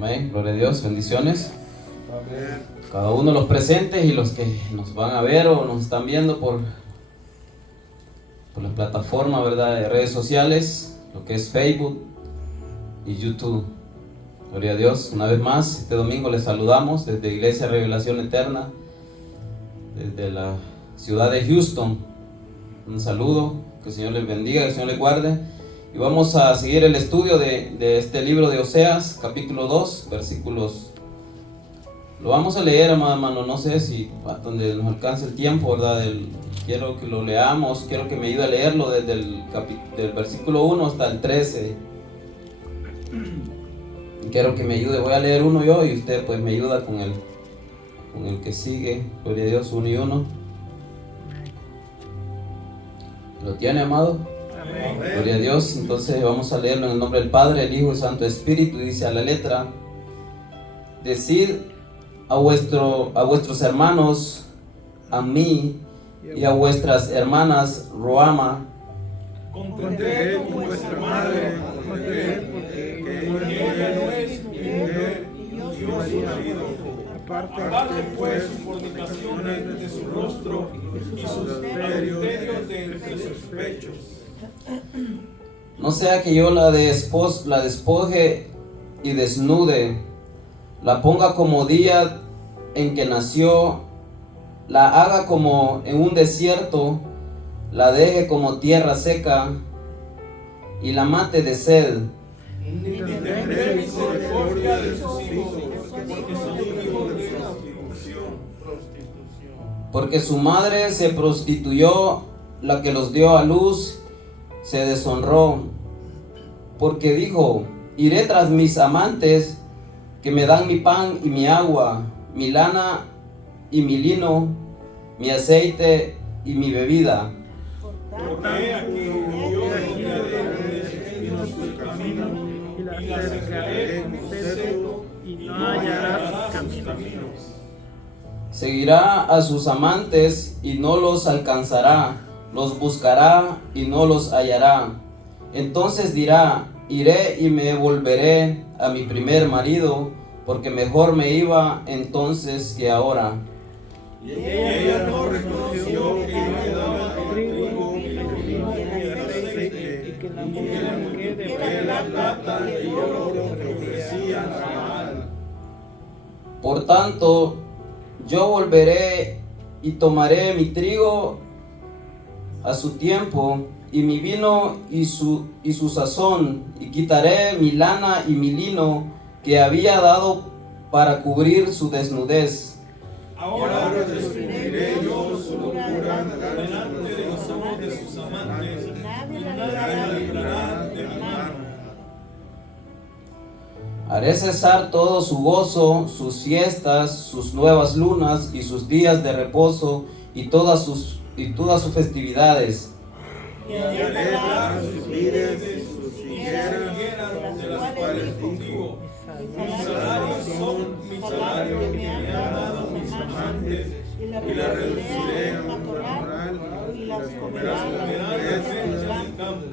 Amén, gloria a Dios, bendiciones. Amén. Cada uno de los presentes y los que nos van a ver o nos están viendo por la plataforma, ¿verdad?, de redes sociales, lo que es Facebook y YouTube. Gloria a Dios, una vez más, este domingo les saludamos desde Iglesia Revelación Eterna, desde la ciudad de Houston. Un saludo, que el Señor les bendiga, que el Señor les guarde. Y vamos a seguir el estudio de este libro de Oseas, capítulo 2, versículos. Lo vamos a leer, hermano, no sé si donde nos alcance el tiempo, ¿verdad? Quiero que lo leamos, quiero que me ayude a leerlo desde del versículo 1 hasta el 13. Quiero que me ayude, voy a leer uno yo y usted pues me ayuda con el que sigue. Gloria a Dios, 1 y 1. ¿Lo tiene, amado? Amén. Gloria a Dios. Entonces vamos a leerlo en el nombre del Padre, el Hijo y el Santo Espíritu. Dice a la letra: decid a vuestros hermanos, a mí, y a vuestras hermanas, Roama, Contended con vuestra madre, contended porque ella no es mi mujer y yo su marido. Aparte pues sus fornicaciones de su rostro y sus adulterios de entre sus pechos. no sea que yo la despoje y desnude, la ponga como día en que nació, la haga como en un desierto, la deje como tierra seca y la mate de sed. Ni tendré misericordia de sus hijos, porque son hijos de prostitución. Porque su madre se prostituyó, la que los dio a luz se deshonró. Porque dijo: iré tras mis amantes, que me dan mi pan y mi agua, mi lana y mi lino, mi aceite y mi bebida. Porque aquí yo rodearé de espinos tu camino, y la cercaré como cerco, y no hallarás sus caminos. Seguirá a sus amantes y no los alcanzará, los buscará y no los hallará. Entonces dirá: iré y me volveré a mi primer marido, porque mejor me iba entonces que ahora. Y ella no reconoció que yo le daba trigo y el vino y el aceite, y que la mujer de la plata y el oro que ofrecían a Baal. Por tanto, yo volveré y tomaré mi trigo a su tiempo, y mi vino y su sazón, y quitaré mi lana y mi lino que había dado para cubrir su desnudez. Ahora destruiré yo su locura delante de los ojos de sus amantes, y nadie la librará de mi mano. Haré cesar todo su gozo, sus fiestas, sus nuevas lunas y sus días de reposo y todas sus festividades. Y haré hablar sus vides y sus higueras, de las cuales dijo: mis salarios son mi salario que me han dado mis amantes, y la reduciré a un matorral, y las comerán las bestias del campo.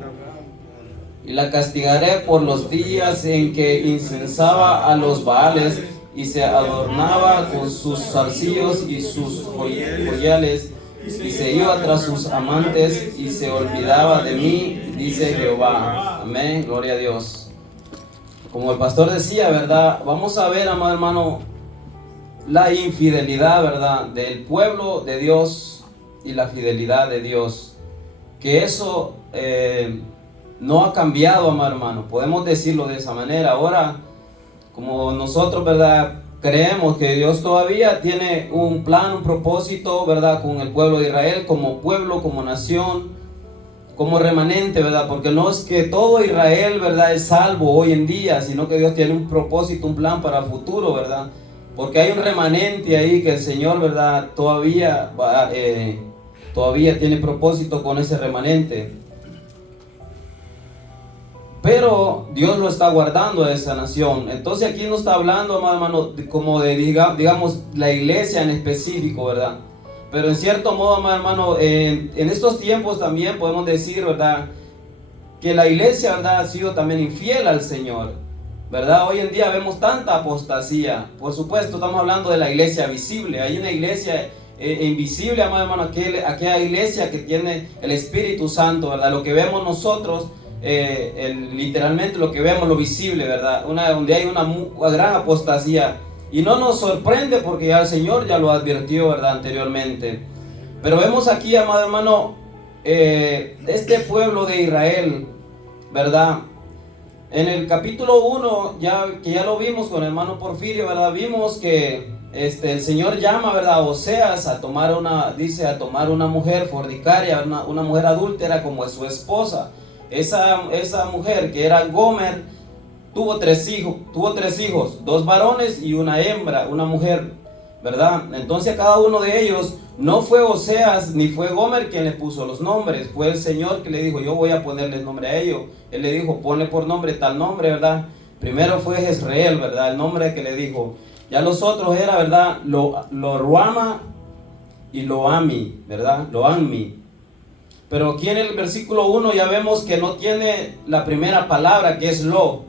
Y la castigaré por los días en que incensaba a los Baales y se adornaba con sus zarcillos y sus joyales, y se iba tras sus amantes y se olvidaba de mí, dice Jehová. Amén, gloria a Dios. Como el pastor decía, ¿verdad? Vamos a ver, amado hermano, la infidelidad, ¿verdad?, del pueblo de Dios y la fidelidad de Dios. Que eso no ha cambiado, amado hermano. Podemos decirlo de esa manera. Ahora, como nosotros, ¿verdad?, creemos que Dios todavía tiene un plan, un propósito, ¿verdad?, con el pueblo de Israel, como pueblo, como nación, como remanente, ¿verdad? Porque no es que todo Israel, ¿verdad?, es salvo hoy en día, sino que Dios tiene un propósito, un plan para el futuro, ¿verdad? Porque hay un remanente ahí que el Señor, ¿verdad?, todavía tiene propósito con ese remanente. Pero Dios lo está guardando a esa nación. Entonces aquí no está hablando, amado hermano, como de, digamos, la iglesia en específico, ¿verdad? Pero en cierto modo, amado hermano, en estos tiempos también podemos decir, ¿verdad?, que la iglesia, ¿verdad?, ha sido también infiel al Señor. ¿verdad? Hoy en día vemos tanta apostasía. Por supuesto, estamos hablando de la iglesia visible. Hay una iglesia invisible, amado hermano, aquella iglesia que tiene el Espíritu Santo, ¿verdad? Lo que vemos nosotros, literalmente lo que vemos, lo visible, ¿verdad? Donde hay una gran apostasía. Y no nos sorprende porque ya el Señor ya lo advirtió, ¿verdad? Anteriormente. Pero vemos aquí, amado hermano, este pueblo de Israel, ¿verdad? En el capítulo 1, que ya lo vimos con el hermano Porfirio, ¿verdad? Vimos que el Señor llama, ¿verdad? A Oseas a tomar una mujer fornicaria, una mujer adúltera como es su esposa. Esa mujer que era Gomer tuvo tres hijos, 2 varones y una hembra, una mujer, ¿verdad? Entonces a cada uno de ellos no fue Oseas ni fue Gomer quien le puso los nombres, fue el Señor que le dijo, yo voy a ponerle nombre a ellos. Él le dijo, ponle por nombre tal nombre, ¿verdad? Primero fue Jezreel, ¿verdad? El nombre que le dijo. Ya los otros era, ¿verdad? Lo-Ruama y Lo-Ami, ¿verdad? Lo-Ami. Pero aquí en el versículo 1 ya vemos que no tiene la primera palabra, que es Lo,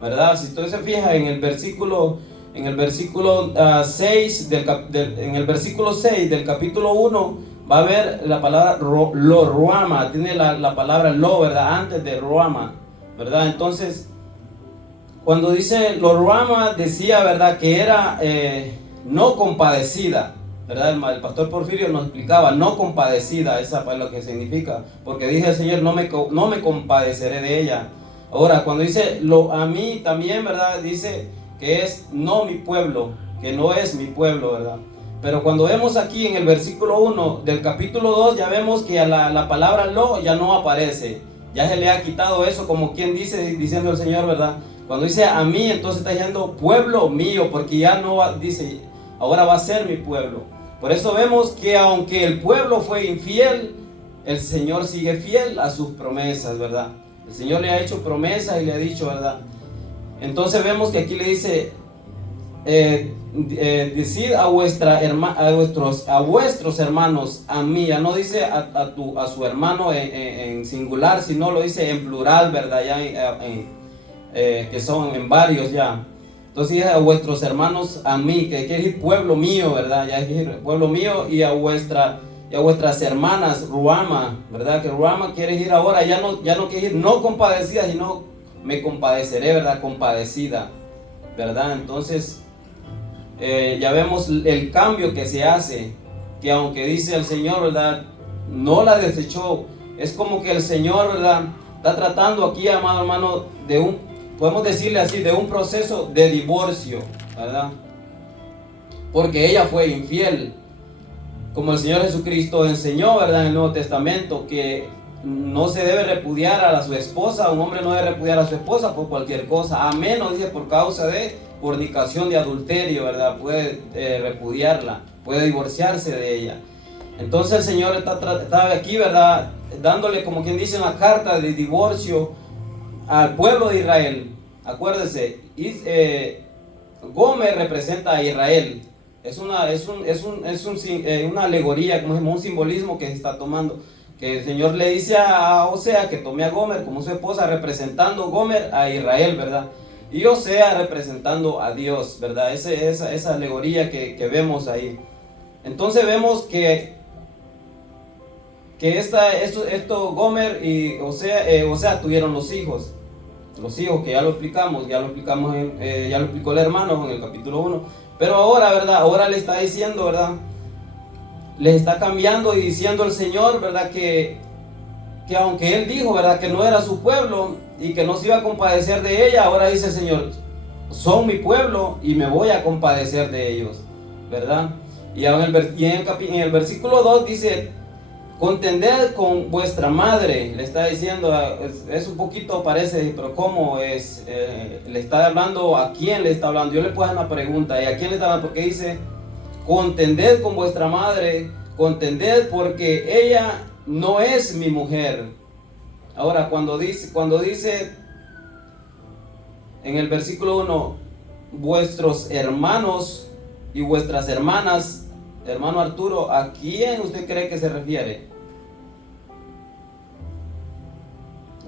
¿verdad? Si usted se fija en el versículo 6 del capítulo 1, va a ver la palabra Lo-Ruama, tiene la palabra Lo, ¿verdad? Antes de Ruama, ¿verdad? Entonces, cuando dice Lo-Ruama, decía, ¿verdad? Que era no compadecida, ¿verdad? El pastor Porfirio nos explicaba, no compadecida, esa es lo que significa, porque dije el Señor, no me compadeceré de ella. Ahora, cuando dice a mí también, ¿verdad? Dice que es no mi pueblo, que no es mi pueblo, ¿verdad? Pero cuando vemos aquí en el versículo 1 del capítulo 2, ya vemos que la palabra lo ya no aparece. Ya se le ha quitado eso, como quien diciendo el Señor, ¿verdad? Cuando dice a mí, entonces está diciendo pueblo mío, porque ya no dice, ahora va a ser mi pueblo. Por eso vemos que aunque el pueblo fue infiel, el Señor sigue fiel a sus promesas, ¿verdad? El Señor le ha hecho promesas y le ha dicho, ¿verdad? Entonces vemos que aquí le dice, decid a vuestros hermanos, a mí, ya no dice a su hermano en singular, sino lo dice en plural, ¿verdad? Ya que son en varios ya. Entonces dice a vuestros hermanos, a mí, que quiere decir pueblo mío, ¿verdad? Ya es pueblo mío, y a vuestras hermanas, Ruama, ¿verdad? Que Ruama quiere decir ahora, ya no quiere decir no compadecida, sino me compadeceré, ¿verdad? Compadecida, ¿verdad? Entonces, ya vemos el cambio que se hace, que aunque dice el Señor, ¿verdad? No la desechó, es como que el Señor, ¿verdad? Está tratando aquí, amado hermano, podemos decirle así, de un proceso de divorcio, ¿verdad? Porque ella fue infiel, como el Señor Jesucristo enseñó, ¿verdad? En el Nuevo Testamento, que no se debe repudiar a su esposa, un hombre no debe repudiar a su esposa por cualquier cosa, a menos, dice, por causa de fornicación, de adulterio, ¿verdad? Puede repudiarla, puede divorciarse de ella. Entonces el Señor está aquí, ¿verdad? Dándole, como quien dice, una carta de divorcio al pueblo de Israel. Acuérdese, Gomer representa a Israel. Es una alegoría, como un simbolismo que se está tomando. Que el Señor le dice a Osea que tome a Gomer como su esposa, representando Gomer a Israel, ¿verdad? Y Osea representando a Dios, ¿verdad? Esa alegoría que vemos ahí. Entonces vemos que Gomer y Osea tuvieron los hijos que ya lo explicó el hermano en el capítulo 1. Pero ahora, ¿verdad? Ahora le está diciendo, ¿verdad? Les está cambiando y diciendo el Señor, ¿verdad? Que aunque Él dijo, ¿verdad? Que no era su pueblo y que no se iba a compadecer de ella, ahora dice el Señor, son mi pueblo y me voy a compadecer de ellos, ¿verdad? Y en el versículo 2 dice, contended con vuestra madre, le está diciendo, es un poquito parece, pero ¿cómo es? Le está hablando, ¿a quién le está hablando? Yo le puedo hacer una pregunta, ¿y a quién le está hablando? Porque dice, contended con vuestra madre, contended porque ella no es mi mujer. Ahora, cuando dice en el versículo 1, vuestros hermanos y vuestras hermanas, hermano Arturo, ¿a quién usted cree que se refiere?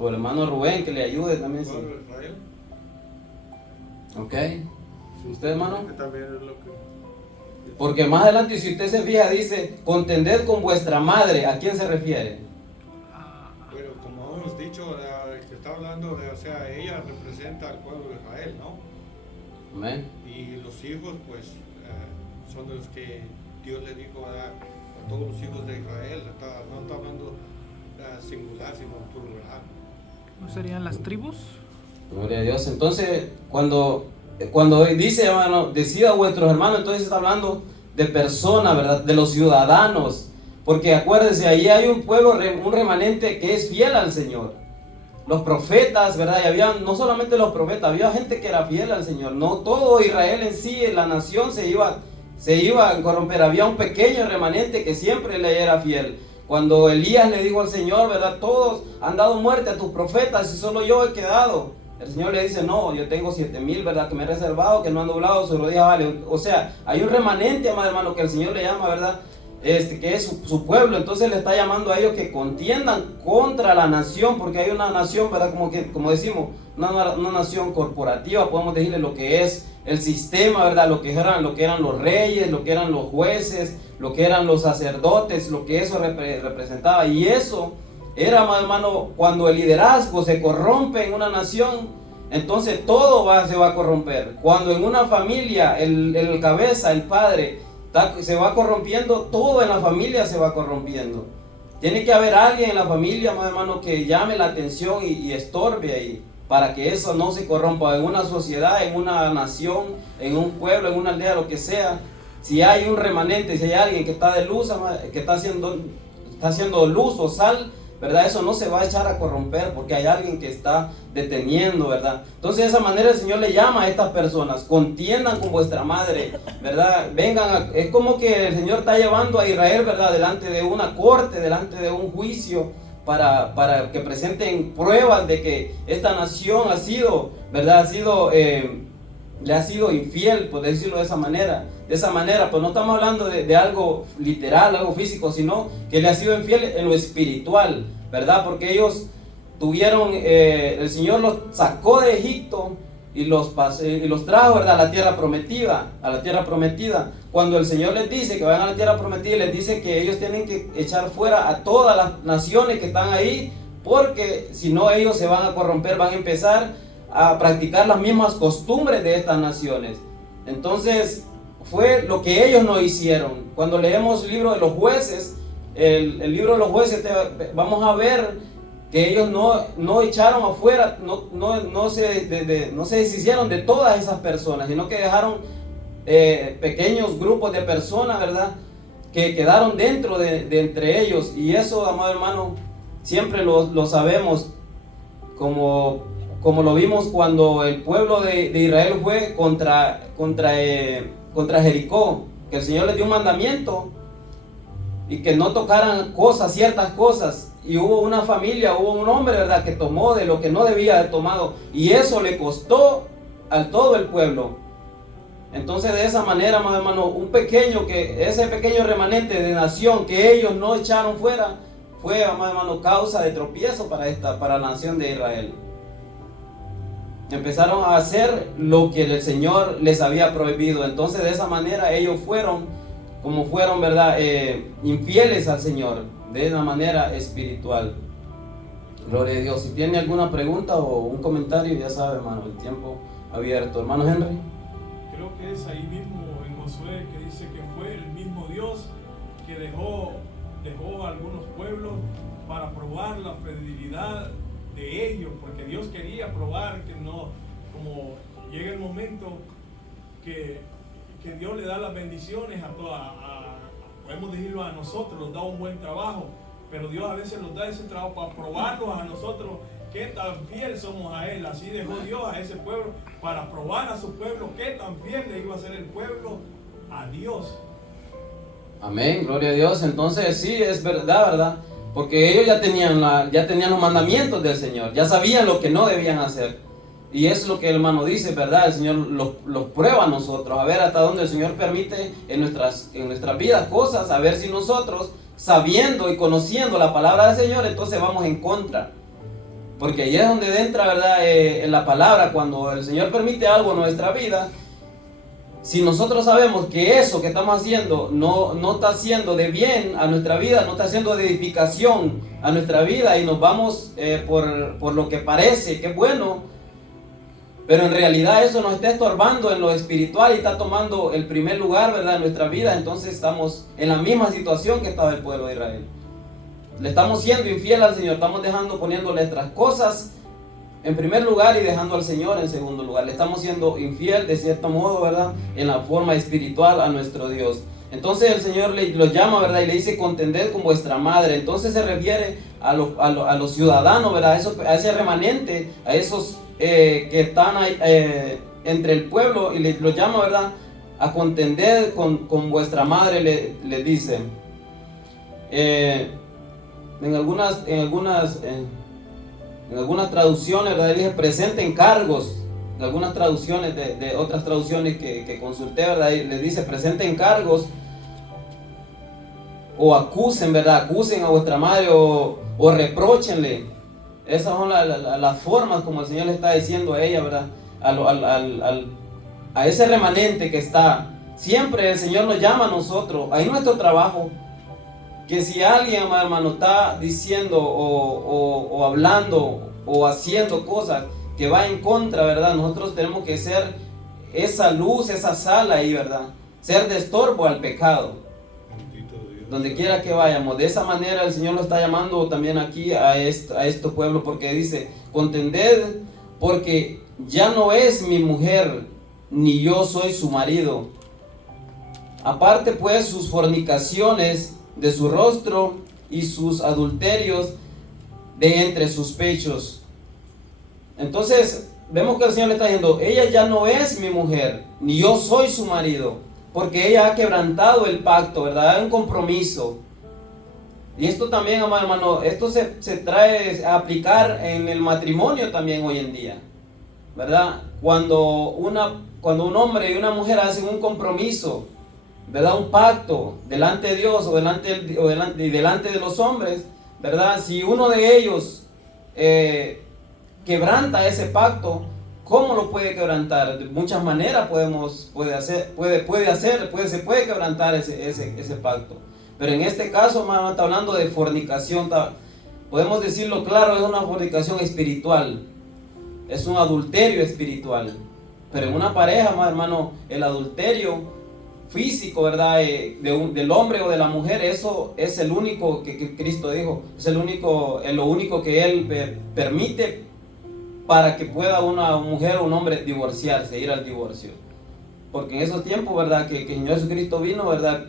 O el hermano Rubén, que le ayude también. Sí. ¿Ok? ¿Usted, hermano? También es lo que... Porque más adelante, si usted se fija, dice, contended con vuestra madre. ¿A quién se refiere? Pero como hemos dicho, que está hablando de, o sea, ella representa al pueblo de Israel, ¿no? Amén. Y los hijos, pues, son de los que Dios le dijo a todos los hijos de Israel. No está hablando singular, sino plural. ¿No serían las tribus? Gloria a Dios. Entonces, cuando dice, hermano, decid a vuestros hermanos, entonces está hablando de personas, ¿verdad? De los ciudadanos. Porque acuérdense, ahí hay un pueblo, un remanente que es fiel al Señor. Los profetas, ¿verdad? Y había, no solamente los profetas, había gente que era fiel al Señor. No todo Israel en sí, la nación se iba a corromper. Había un pequeño remanente que siempre le era fiel. Cuando Elías le dijo al Señor, ¿verdad? Todos han dado muerte a tus profetas y solo yo he quedado. El Señor le dice, no, yo tengo 7,000, ¿verdad? Que me he reservado, que no han doblado su rodilla, vale. O sea, hay un remanente, amado hermano, que el Señor le llama, ¿verdad? Que es su pueblo. Entonces le está llamando a ellos que contiendan contra la nación, porque hay una nación, ¿verdad? Como decimos, una nación corporativa, podemos decirle lo que es el sistema, ¿verdad? Lo que eran los reyes, lo que eran los jueces, lo que eran los sacerdotes, lo que eso representaba. Y eso era, amado hermano, cuando el liderazgo se corrompe en una nación, entonces todo se va a corromper. Cuando en una familia el cabeza, el padre, se va corrompiendo, todo en la familia se va corrompiendo. Tiene que haber alguien en la familia, amado hermano, que llame la atención y estorbe ahí, para que eso no se corrompa en una sociedad, en una nación, en un pueblo, en una aldea, lo que sea. Si hay un remanente, si hay alguien que está de luz, que está haciendo luz o sal, ¿verdad? Eso no se va a echar a corromper porque hay alguien que está deteniendo, ¿verdad? Entonces de esa manera el Señor le llama a estas personas, contiendan con vuestra madre, ¿verdad? Vengan, es como que el Señor está llevando a Israel, ¿verdad? Delante de una corte, delante de un juicio, para que presenten pruebas de que esta nación ha sido, ¿verdad? Le ha sido infiel, por decirlo de esa manera. De esa manera, pues no estamos hablando de algo literal, algo físico, sino que le ha sido infiel en lo espiritual, ¿verdad? Porque ellos tuvieron, el Señor los sacó de Egipto y los trajo, ¿verdad? A la tierra prometida. Cuando el Señor les dice que vayan a la tierra prometida, les dice que ellos tienen que echar fuera a todas las naciones que están ahí, porque si no ellos se van a corromper, van a empezar a practicar las mismas costumbres de estas naciones. Entonces fue lo que ellos no hicieron. Cuando leemos el libro de los jueces, el libro de los jueces, vamos a ver que ellos no echaron afuera, no se deshicieron de todas esas personas, sino que dejaron pequeños grupos de personas, ¿verdad? Que quedaron dentro de entre ellos. Y eso, amado hermano, siempre lo sabemos, como lo vimos cuando el pueblo de Israel fue contra Jericó, que el Señor les dio un mandamiento y que no tocaran ciertas cosas, y hubo una familia, hubo un hombre, ¿verdad?, que tomó de lo que no debía haber tomado, y eso le costó a todo el pueblo. Entonces de esa manera, hermano, ese pequeño remanente de nación que ellos no echaron fuera, fue, hermano, causa de tropiezo para la nación de Israel. Empezaron a hacer lo que el Señor les había prohibido. Entonces de esa manera ellos fueron, ¿verdad?, infieles al Señor, de una manera espiritual. Gloria a Dios. Si tiene alguna pregunta o un comentario, ya sabe, hermano, el tiempo abierto. Hermano Henry. Creo que es ahí mismo en Josué que dice que fue el mismo Dios que dejó a algunos pueblos para probar la fidelidad de ellos, porque Dios quería probar que no, como llega el momento que Dios le da las bendiciones podemos decirlo, a nosotros, nos da un buen trabajo, pero Dios a veces nos da ese trabajo para probarnos a nosotros qué tan fiel somos a Él. Así dejó Dios a ese pueblo para probar a su pueblo qué tan fiel le iba a ser el pueblo a Dios. Amén, gloria a Dios. Entonces sí, es verdad, porque ellos ya tenían los mandamientos del Señor, ya sabían lo que no debían hacer. Y es lo que el hermano dice, ¿verdad? El Señor los prueba a nosotros, a ver hasta dónde el Señor permite en nuestras vidas cosas, a ver si nosotros, sabiendo y conociendo la palabra del Señor, entonces vamos en contra. Porque ahí es donde entra, ¿verdad? En la palabra, cuando el Señor permite algo en nuestra vida, si nosotros sabemos que eso que estamos haciendo no está haciendo de bien a nuestra vida, no está haciendo de edificación a nuestra vida, y nos vamos por lo que parece que es bueno, pero en realidad eso nos está estorbando en lo espiritual y está tomando el primer lugar, ¿verdad?, en nuestra vida, entonces estamos en la misma situación que estaba el pueblo de Israel. Le estamos siendo infiel al Señor, estamos poniendo nuestras cosas en primer lugar y dejando al Señor en segundo lugar. Le estamos siendo infiel de cierto modo, ¿verdad?, en la forma espiritual a nuestro Dios. Entonces el Señor lo llama, ¿verdad?, y le dice: contended con vuestra madre. Entonces se refiere a los ciudadanos, ¿verdad?, a ese remanente, a esos que están ahí, entre el pueblo, y lo llama, ¿verdad?, a contender con vuestra madre, le dice. En algunas traducciones, ¿verdad?, dice: presenten cargos. En algunas traducciones de otras traducciones que consulté, ¿verdad?, le dice: presenten cargos, o acusen, ¿verdad?, acusen a vuestra madre, o repróchenle. Esas son las formas como el Señor le está diciendo a ella, ¿verdad?, a ese remanente que está. Siempre el Señor nos llama a nosotros, ahí nuestro trabajo, que si alguien, hermano, está diciendo o hablando o haciendo cosas que va en contra, ¿verdad?, nosotros tenemos que ser esa luz, esa sal ahí, ¿verdad?, ser de estorbo al pecado, donde quiera que vayamos. De esa manera el Señor lo está llamando también aquí a este pueblo, porque dice: contended, porque ya no es mi mujer, ni yo soy su marido. Aparte pues sus fornicaciones de su rostro y sus adulterios de entre sus pechos. Entonces vemos que el Señor le está diciendo: ella ya no es mi mujer, ni yo soy su marido, porque ella ha quebrantado el pacto, ¿verdad? Hay un compromiso. Y esto también, hermano, esto se trae a aplicar en el matrimonio también hoy en día, ¿verdad? Cuando un hombre y una mujer hacen un compromiso, ¿verdad?, un pacto delante de Dios o delante de los hombres, ¿verdad? Si uno de ellos quebranta ese pacto, ¿cómo lo puede quebrantar? De muchas maneras se puede quebrantar ese pacto. Pero en este caso, hermano, está hablando de fornicación. Podemos decirlo claro, es una fornicación espiritual, es un adulterio espiritual. Pero en una pareja, hermano, el adulterio físico, ¿verdad?, del hombre o de la mujer, eso es el único que Cristo dijo, es lo único que Él permite para que pueda una mujer o un hombre divorciarse, ir al divorcio. Porque en esos tiempos, ¿verdad?, que el Señor Jesucristo vino, ¿verdad?,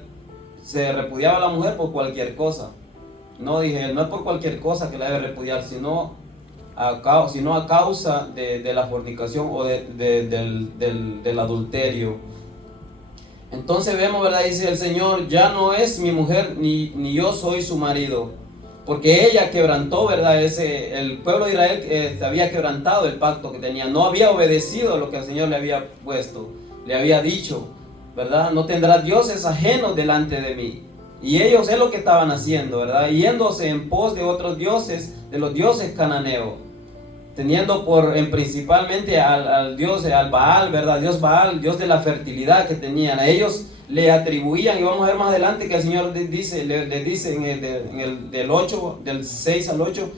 se repudiaba a la mujer por cualquier cosa. No es por cualquier cosa que la debe repudiar, sino a causa de la fornicación o del adulterio. Entonces vemos, ¿verdad?, dice el Señor: ya no es mi mujer, ni yo soy su marido. Porque ella quebrantó, ¿verdad? El pueblo de Israel había quebrantado el pacto que tenía. No había obedecido lo que el Señor le había puesto, le había dicho, ¿verdad? No tendrás dioses ajenos delante de mí. Y ellos es lo que estaban haciendo, ¿verdad? Yéndose en pos de otros dioses, de los dioses cananeos. Teniendo principalmente al Baal, ¿verdad? Dios Baal, Dios de la fertilidad que tenían. A ellos le atribuían, y vamos a ver más adelante que el Señor le dice del 6 al 8,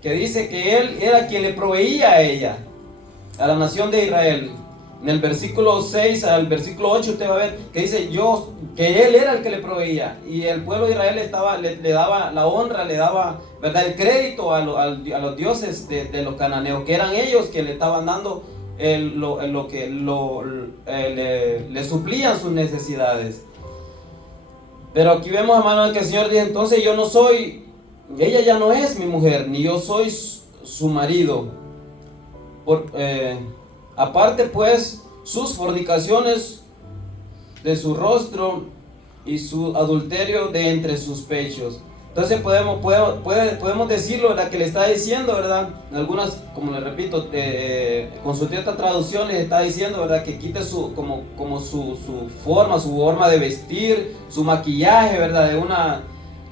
que dice que Él era quien le proveía a ella, a la nación de Israel. En el versículo 6 al versículo 8 usted va a ver que dice que Él era el que le proveía, y el pueblo de Israel le daba la honra, le daba, ¿verdad?, el crédito a los dioses de los cananeos, que eran ellos que le estaban dando le suplían sus necesidades. Pero aquí vemos, hermano, que el Señor dice: entonces ella ya no es mi mujer, ni yo soy su marido. Aparte pues sus fornicaciones de su rostro y su adulterio de entre sus pechos. Entonces podemos decirlo, ¿verdad?, que le está diciendo, ¿verdad? En algunas, como le repito, consulté esta traducción, le está diciendo, ¿verdad?, que quite su forma de vestir, su maquillaje, ¿verdad?,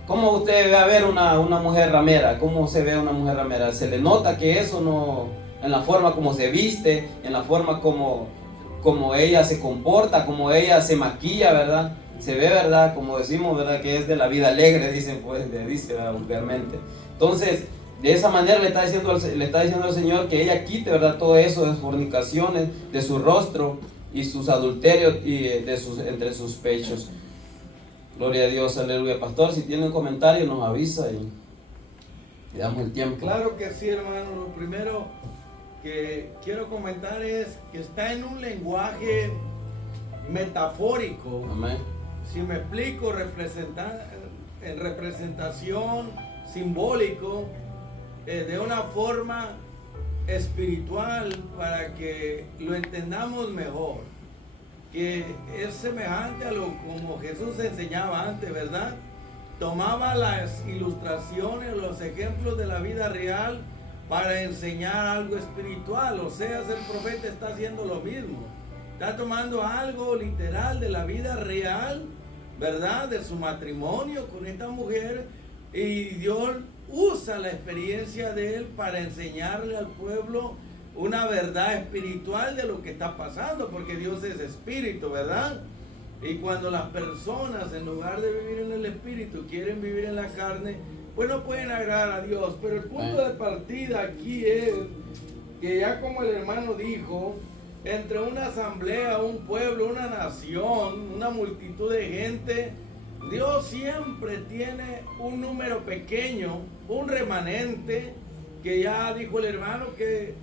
¿Cómo usted ve a ver una mujer ramera? ¿Cómo se ve a una mujer ramera? Se le nota que eso no, en la forma como se viste, en la forma como ella se comporta, como ella se maquilla, ¿verdad? Se ve, ¿verdad? Como decimos, ¿verdad? Que es de la vida alegre, dicen, pues, dice vulgarmente. Entonces, de esa manera le está diciendo al Señor que ella quite, ¿verdad? Todo eso de fornicaciones de su rostro y sus adulterios y entre sus pechos. Gloria a Dios, aleluya. Pastor, si tiene un comentario nos avisa y le damos el tiempo. Claro que sí, hermano. Lo primero que quiero comentar es que está en un lenguaje metafórico. Amén. Si me explico, en representación, simbólico, de una forma espiritual para que lo entendamos mejor, que es semejante a lo como Jesús enseñaba antes, ¿verdad? Tomaba las ilustraciones, los ejemplos de la vida real para enseñar algo espiritual. O sea, el profeta está haciendo lo mismo, está tomando algo literal de la vida real, ¿verdad? De su matrimonio con esta mujer, y Dios usa la experiencia de él para enseñarle al pueblo una verdad espiritual de lo que está pasando, porque Dios es espíritu, ¿verdad? Y cuando las personas, en lugar de vivir en el espíritu, quieren vivir en la carne, pues no pueden agradar a Dios. Pero el punto de partida aquí es que, ya como el hermano dijo, entre una asamblea, un pueblo, una nación, una multitud de gente, Dios siempre tiene un número pequeño, un remanente, que ya dijo el hermano que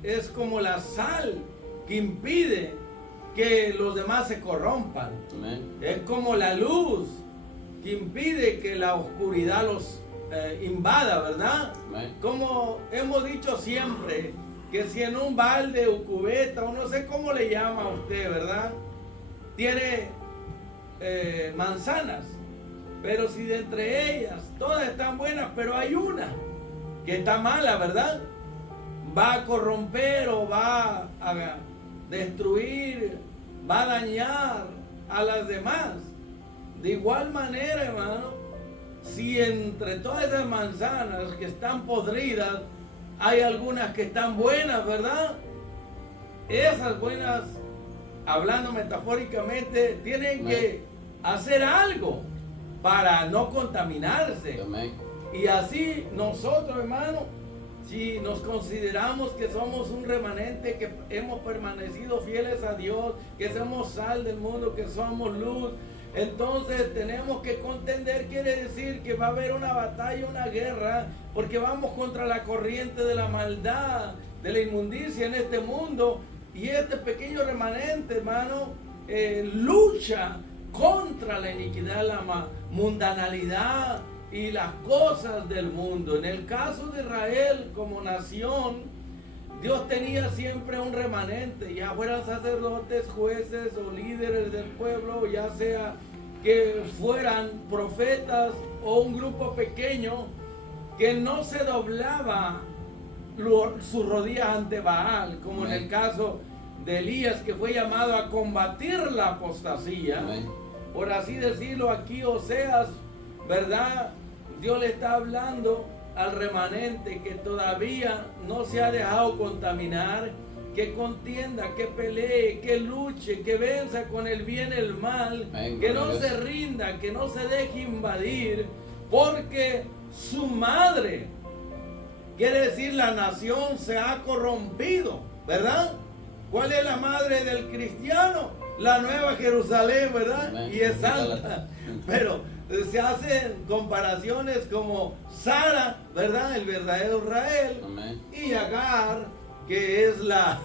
es como la sal que impide que los demás se corrompan. Amén. Es como la luz que impide que la oscuridad los invada, ¿verdad? Amén. Como hemos dicho siempre, que si en un balde o cubeta, o no sé cómo le llama a usted, ¿verdad? Tiene manzanas, pero si de entre ellas todas están buenas, pero hay una que está mala, ¿verdad? Va a corromper o va a destruir, va a dañar a las demás. De igual manera, hermano, si entre todas esas manzanas que están podridas hay algunas que están buenas, ¿verdad? Esas buenas, hablando metafóricamente, tienen que hacer algo para no contaminarse. Amén. Y así nosotros, hermano, si nos consideramos que somos un remanente, que hemos permanecido fieles a Dios, que somos sal del mundo, que somos luz, entonces tenemos que contender. Quiere decir que va a haber una batalla, una guerra, porque vamos contra la corriente de la maldad, de la inmundicia en este mundo. Y este pequeño remanente, hermano, lucha contra la iniquidad, la mundanalidad y las cosas del mundo. En el caso de Israel como nación, Dios tenía siempre un remanente, ya fueran sacerdotes, jueces o líderes del pueblo, ya sea que fueran profetas o un grupo pequeño que no se doblaba sus rodillas ante Baal, como en el caso de Elías, que fue llamado a combatir la apostasía. Amén. Por así decirlo, aquí Oseas, ¿verdad? Dios le está hablando al remanente que todavía no se ha dejado contaminar, que contienda, que pelee, que luche, que venza con el bien el mal, Amén, que no Dios. se rinda, que no se deje invadir, porque su madre, quiere decir la nación, se ha corrompido, ¿verdad? ¿Cuál es la madre del cristiano? La Nueva Jerusalén, ¿verdad? Amén. Y es santa. Pero se hacen comparaciones como Sara, ¿verdad? El verdadero Israel. Amén. Y Agar, que es la,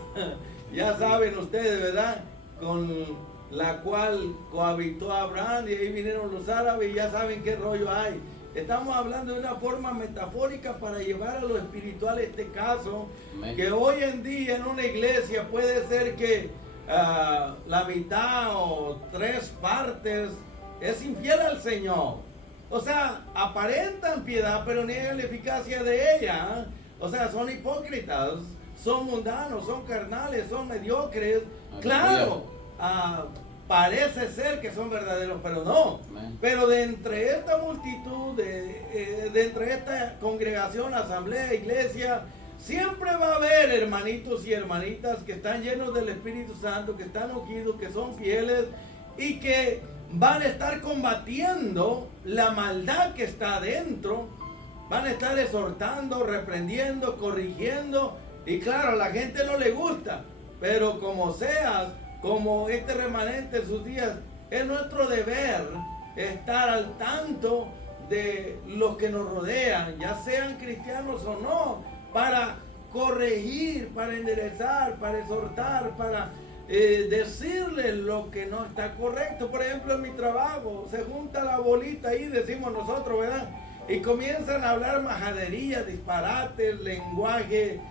ya saben ustedes, ¿verdad? Con la cual cohabitó Abraham, y ahí vinieron los árabes, y ya saben qué rollo hay. Estamos hablando de una forma metafórica para llevar a lo espiritual este caso. Amén. Que hoy en día en una iglesia puede ser que la mitad o 3 partes es infiel al Señor. O sea, aparentan piedad, pero niegan la eficacia de ella. O sea, son hipócritas, son mundanos, son carnales, son mediocres. Aleluya. Claro, parece ser que son verdaderos, pero no. Amén. Pero de entre esta multitud, de entre esta congregación, asamblea, iglesia, siempre va a haber hermanitos y hermanitas que están llenos del Espíritu Santo, que están ungidos, que son fieles y que van a estar combatiendo la maldad que está adentro. Van a estar exhortando, reprendiendo, corrigiendo. Y claro, a la gente no le gusta, pero como sea, como este remanente en sus días, es nuestro deber estar al tanto de los que nos rodean, ya sean cristianos o no, para corregir, para enderezar, para exhortar, para decirles lo que no está correcto. Por ejemplo, en mi trabajo se junta la bolita ahí, decimos nosotros, ¿verdad? Y comienzan a hablar majadería, disparates, lenguaje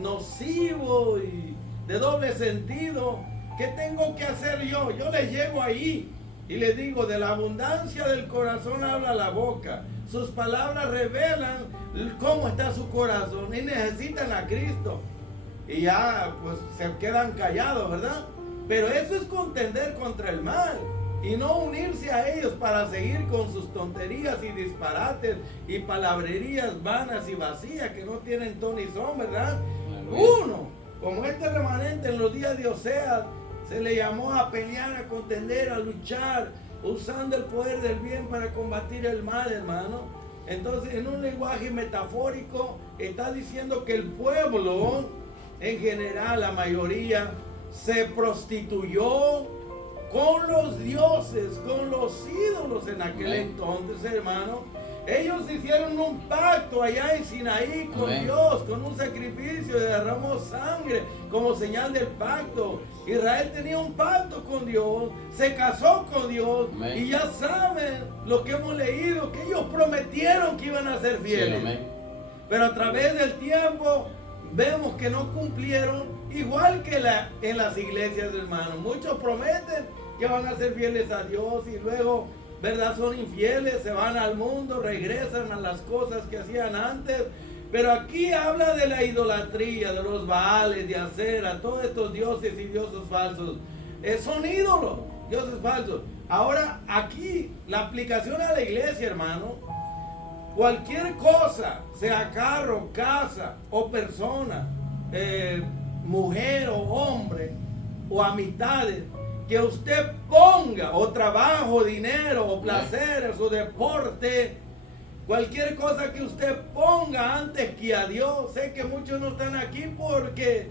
nocivo y de doble sentido. ¿Qué tengo que hacer yo? Yo les llego ahí y les digo, de la abundancia del corazón habla la boca. Sus palabras revelan cómo está su corazón y necesitan a Cristo. Y ya pues se quedan callados, ¿verdad? Pero eso es contender contra el mal y no unirse a ellos para seguir con sus tonterías y disparates y palabrerías vanas y vacías que no tienen ton ni son, ¿verdad? Uno, como este remanente en los días de Oseas, se le llamó a pelear, a contender, a luchar, usando el poder del bien para combatir el mal, hermano. Entonces, en un lenguaje metafórico, está diciendo que el pueblo, en general, la mayoría, se prostituyó con los dioses, con los ídolos en aquel entonces, hermano. Ellos hicieron un pacto allá en Sinaí con Dios, con un sacrificio, derramó sangre como señal del pacto. Israel tenía un pacto con Dios, se casó con Dios. Y ya saben lo que hemos leído, que ellos prometieron que iban a ser fieles. Sí, pero a través del tiempo vemos que no cumplieron, igual que en las iglesias, hermanos. Muchos prometen que van a ser fieles a Dios y luego, ¿verdad?, son infieles, se van al mundo, regresan a las cosas que hacían antes. Pero aquí habla de la idolatría, de los Baales, de Acera, todos estos dioses y dioses falsos. Son ídolos, dioses falsos. Ahora, aquí, la aplicación a la iglesia, hermano, cualquier cosa, sea carro, casa o persona, mujer o hombre, o amistades, que usted ponga, o trabajo, dinero, o placeres, o deporte, cualquier cosa que usted ponga antes que a Dios. Sé que muchos no están aquí porque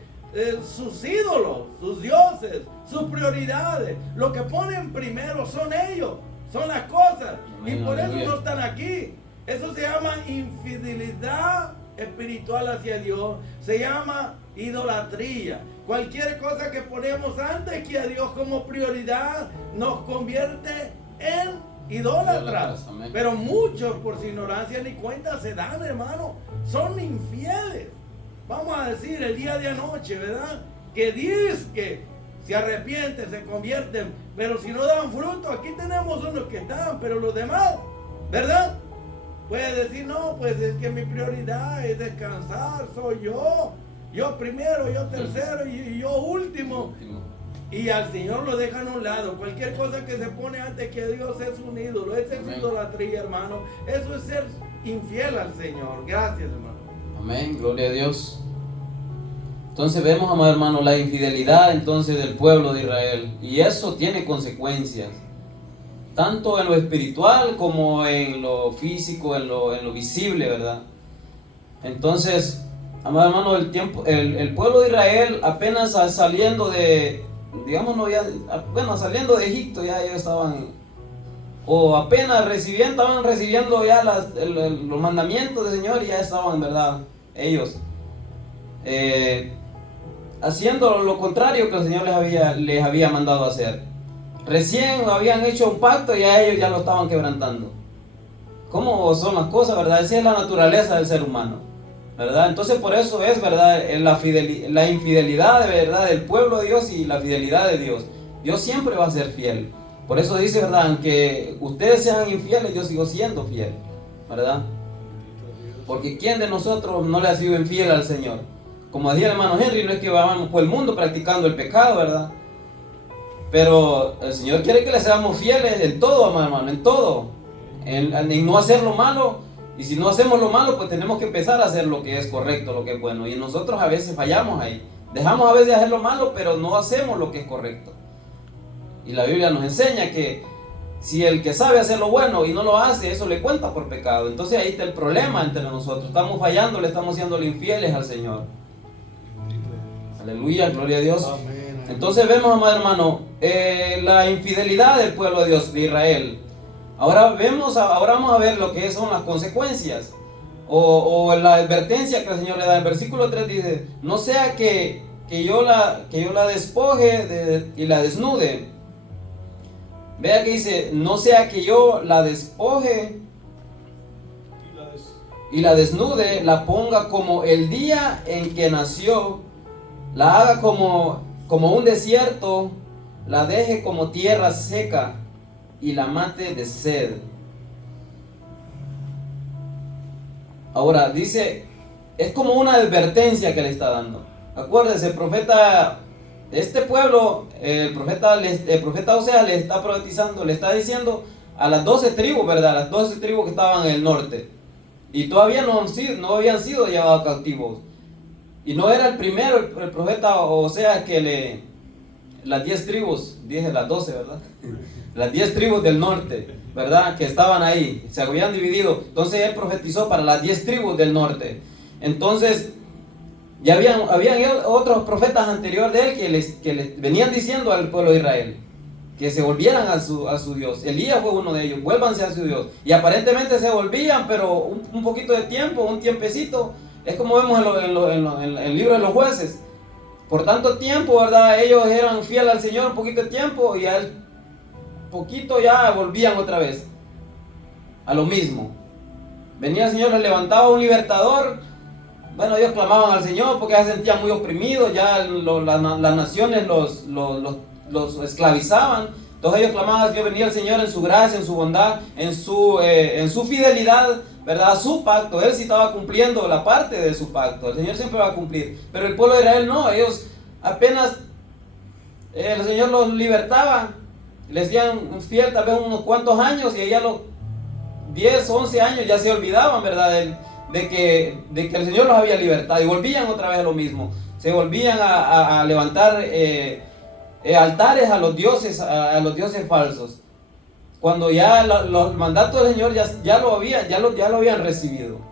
sus ídolos, sus dioses, sus prioridades, lo que ponen primero son ellos, son las cosas, y por eso no están aquí. Eso se llama infidelidad espiritual hacia Dios, se llama idolatría. Cualquier cosa que ponemos antes que a Dios como prioridad nos convierte en idólatras. Pero muchos por su ignorancia ni cuenta se dan, hermano. Son infieles. Vamos a decir el día de anoche, ¿verdad? Que dicen que se arrepienten, se convierten, pero si no dan fruto, aquí tenemos unos que están, pero los demás, ¿verdad? Puede decir, no, pues es que mi prioridad es descansar, soy yo. Yo primero, yo tercero y yo último. Y al Señor lo dejan a un lado. Cualquier cosa que se pone antes que Dios es un ídolo. Esa es idolatría, hermano. Eso es ser infiel al Señor. Gracias, hermano. Amén, gloria a Dios. Entonces vemos, amado hermano, la infidelidad entonces del pueblo de Israel. Y eso tiene consecuencias, tanto en lo espiritual como en lo físico, en lo visible, ¿verdad? Entonces, amado hermano, el pueblo de Israel apenas saliendo de, digámoslo ya, bueno, saliendo de Egipto, ya ellos estaban, o apenas estaban recibiendo ya los mandamientos del Señor, y ya estaban, ¿verdad?, ellos haciendo lo contrario que el Señor les había mandado hacer. Recién habían hecho un pacto y a ellos ya lo estaban quebrantando. ¿Cómo son las cosas, verdad? Esa es la naturaleza del ser humano, ¿verdad? Entonces por eso es, ¿verdad?, la infidelidad, de verdad, del pueblo de Dios y la fidelidad de Dios. Dios siempre va a ser fiel. Por eso dice, ¿verdad?, aunque ustedes sean infieles, yo sigo siendo fiel, ¿verdad? Porque ¿quién de nosotros no le ha sido infiel al Señor? Como decía el hermano Henry, no es que vamos por el mundo practicando el pecado, ¿verdad? Pero el Señor quiere que le seamos fieles en todo, amado hermano, en todo. En no hacer lo malo. Y si no hacemos lo malo, pues tenemos que empezar a hacer lo que es correcto, lo que es bueno. Y nosotros a veces fallamos ahí. Dejamos a veces de hacer lo malo, pero no hacemos lo que es correcto. Y la Biblia nos enseña que si el que sabe hacer lo bueno y no lo hace, eso le cuenta por pecado. Entonces ahí está el problema entre nosotros. Estamos fallando, le estamos siendo infieles al Señor. Aleluya, gloria a Dios. Entonces vemos, amado hermano, la infidelidad del pueblo de Dios, de Israel. Ahora vamos a ver lo que son las consecuencias o la advertencia que el Señor le da. En versículo 3 dice: no sea que yo la despoje y la desnude. Vea que dice: no sea que yo la despoje y la desnude, la ponga como el día en que nació, la haga como un desierto, la deje como tierra seca y la mate de sed. Ahora dice, es como una advertencia que le está dando. Acuérdese, el profeta de este pueblo, el profeta Oseas le está profetizando, le está diciendo a las 12 tribus, ¿verdad? Las 12 tribus que estaban en el norte y todavía no habían sido llevados cautivos. Y no era el primero, el profeta Oseas, que las 10 tribus, dije las 12, ¿verdad? Las 10 tribus del norte, ¿verdad? Que estaban ahí, se habían dividido. Entonces él profetizó para las 10 tribus del norte. Entonces, ya habían otros profetas anteriores de él que les venían diciendo al pueblo de Israel que se volvieran a su Dios. Elías fue uno de ellos: vuélvanse a su Dios. Y aparentemente se volvían, pero un poquito de tiempo, un tiempecito. Es como vemos en el libro de los jueces. Por tanto tiempo, ¿verdad? Ellos eran fieles al Señor un poquito de tiempo y al poquito ya volvían otra vez a lo mismo. Venía el Señor, les levantaba un libertador. Bueno, ellos clamaban al Señor porque ya se sentían muy oprimidos, ya las naciones los esclavizaban. Entonces ellos clamaban al Señor, venía el Señor en su gracia, en su bondad, en su fidelidad, ¿verdad? A su pacto. Él sí estaba cumpliendo la parte de su pacto. El Señor siempre va a cumplir. Pero el pueblo de Israel no. Ellos apenas el Señor los libertaba, les decían fiel tal vez unos cuantos años, y ya los 10, 11 años ya se olvidaban, ¿verdad? De que el Señor los había libertado y volvían otra vez a lo mismo. Se volvían a levantar altares a los dioses falsos, cuando ya los mandatos del Señor ya lo habían recibido.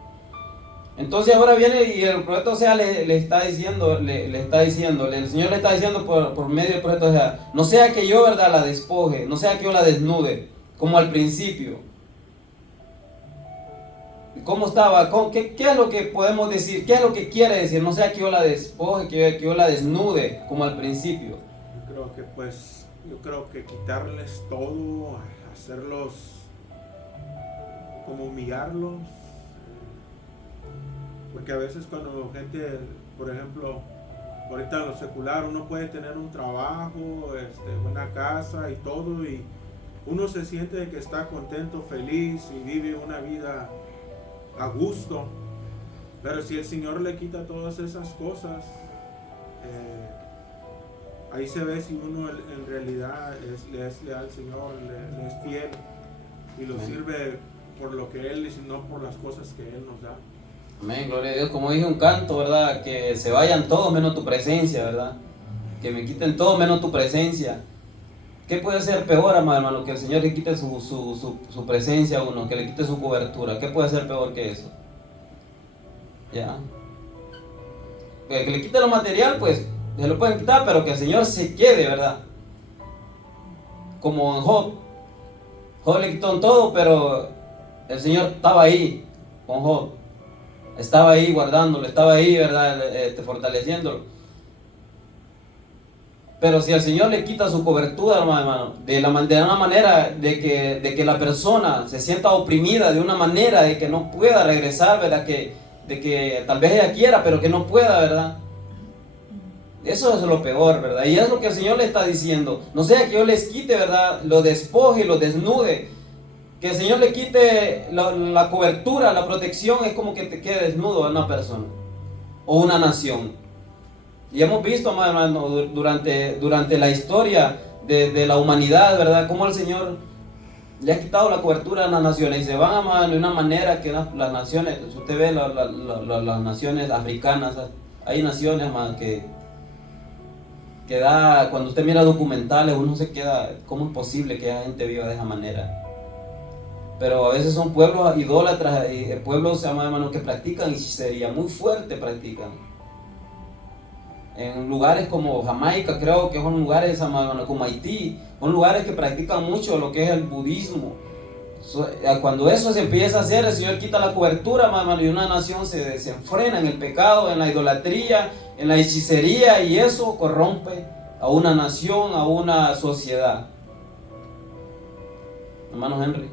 Entonces ahora viene y el profeta Oseas le está diciendo, el Señor le está diciendo por medio del profeta Oseas: no sea que yo, ¿verdad?, la despoje, no sea que yo la desnude, como al principio. ¿Cómo estaba? ¿Qué es lo que podemos decir? ¿Qué es lo que quiere decir? No sea que yo la despoje, que yo la desnude, como al principio. Yo creo que quitarles todo, hacerlos, como humillarlos. Porque a veces cuando gente, por ejemplo, ahorita en lo secular, uno puede tener un trabajo, una casa y todo, y uno se siente que está contento, feliz y vive una vida a gusto. Pero si el Señor le quita todas esas cosas, ahí se ve si uno en realidad le es leal al Señor, le es fiel y lo sirve por lo que Él es y no por las cosas que Él nos da. Amén, gloria a Dios. Como dije un canto, ¿verdad? Que se vayan todos menos tu presencia, ¿verdad? Que me quiten todo menos tu presencia. ¿Qué puede ser peor, amado hermano? Que el Señor le quite su presencia a uno, que le quite su cobertura. ¿Qué puede ser peor que eso? ¿Ya? Que le quite lo material, pues se lo pueden quitar, pero que el Señor se quede, ¿verdad? Como en Job. Job le quitó todo, pero el Señor estaba ahí con Job. Estaba ahí guardándolo, estaba ahí, ¿verdad? Fortaleciéndolo. Pero si el Señor le quita su cobertura, hermano, de una manera de que la persona se sienta oprimida, de una manera de que no pueda regresar, ¿verdad? De que tal vez ella quiera, pero que no pueda, ¿verdad? Eso es lo peor, ¿verdad? Y es lo que el Señor le está diciendo. No sea que yo les quite, ¿verdad? Lo despoje, lo desnude. Que el Señor le quite la cobertura, la protección, es como que te quede desnudo a una persona o una nación. Y hemos visto, hermano, durante la historia de la humanidad, ¿verdad? Cómo el Señor le ha quitado la cobertura a las naciones y se van de una manera que las naciones, si usted ve las naciones africanas, hay naciones que da, cuando usted mira documentales, uno se queda, ¿cómo es posible que haya gente viva de esa manera? Pero a veces son pueblos idólatras, pueblos, hermanos, que practican hechicería, muy fuerte practican. En lugares como Jamaica, creo que son lugares, hermanos, como Haití, son lugares que practican mucho lo que es el budismo. Cuando eso se empieza a hacer, el Señor quita la cobertura, hermano, y una nación se desenfrena en el pecado, en la idolatría, en la hechicería, y eso corrompe a una nación, a una sociedad. Hermano Henry.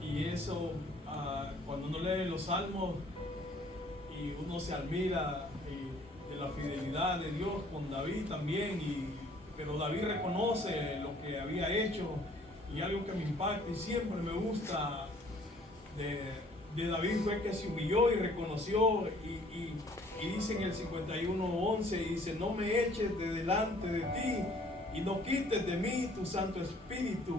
Y eso, cuando uno lee los salmos y uno se admira de la fidelidad de Dios con David también, pero David reconoce lo que había hecho, y algo que me impacta y siempre me gusta de David fue que se humilló y reconoció, y dice en el 51:11, dice: no me eches de delante de ti y no quites de mí tu Santo Espíritu,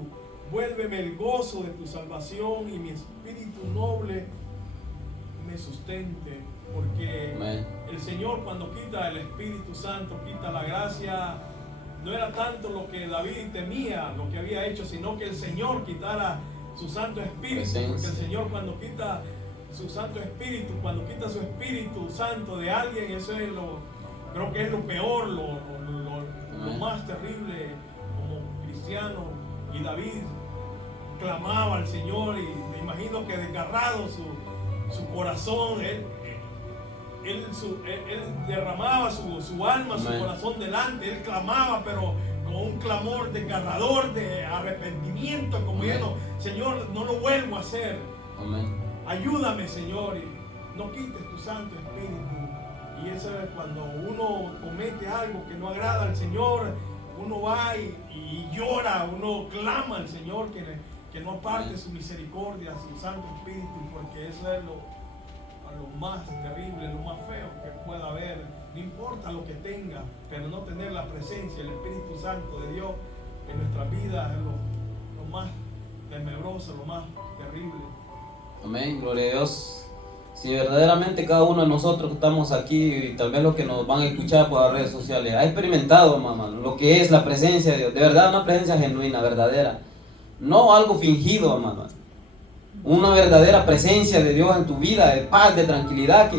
vuélveme el gozo de tu salvación y mi espíritu noble me sustente. Porque Amén. El Señor, cuando quita el Espíritu Santo, quita la gracia, no era tanto lo que David temía, lo que había hecho, sino que el Señor quitara su Santo Espíritu. Presencia. Porque el Señor, cuando quita su Santo Espíritu, cuando quita su Espíritu Santo de alguien, eso es creo que es lo peor, lo más terrible como cristiano. Y David clamaba al Señor, y me imagino que desgarrado su corazón, él derramaba su alma, su corazón delante, él clamaba, pero con un clamor desgarrador de arrepentimiento, como diciendo: Señor, no lo vuelvo a hacer. Amén. Ayúdame, Señor, y no quites tu Santo Espíritu. Y eso es cuando uno comete algo que no agrada al Señor, uno va y llora, uno clama al Señor que no aparte su misericordia, su Santo Espíritu, porque eso es lo más terrible, lo más feo que pueda haber. No importa lo que tenga, pero no tener la presencia, el Espíritu Santo de Dios en nuestra vida es lo más tenebroso, lo más terrible. Amén, gloria a Dios. Si verdaderamente cada uno de nosotros que estamos aquí, y tal vez los que nos van a escuchar por las redes sociales, ha experimentado, mamá, lo que es la presencia de Dios, de verdad, una presencia genuina, verdadera, no algo fingido, mamá, una verdadera presencia de Dios en tu vida, de paz, de tranquilidad,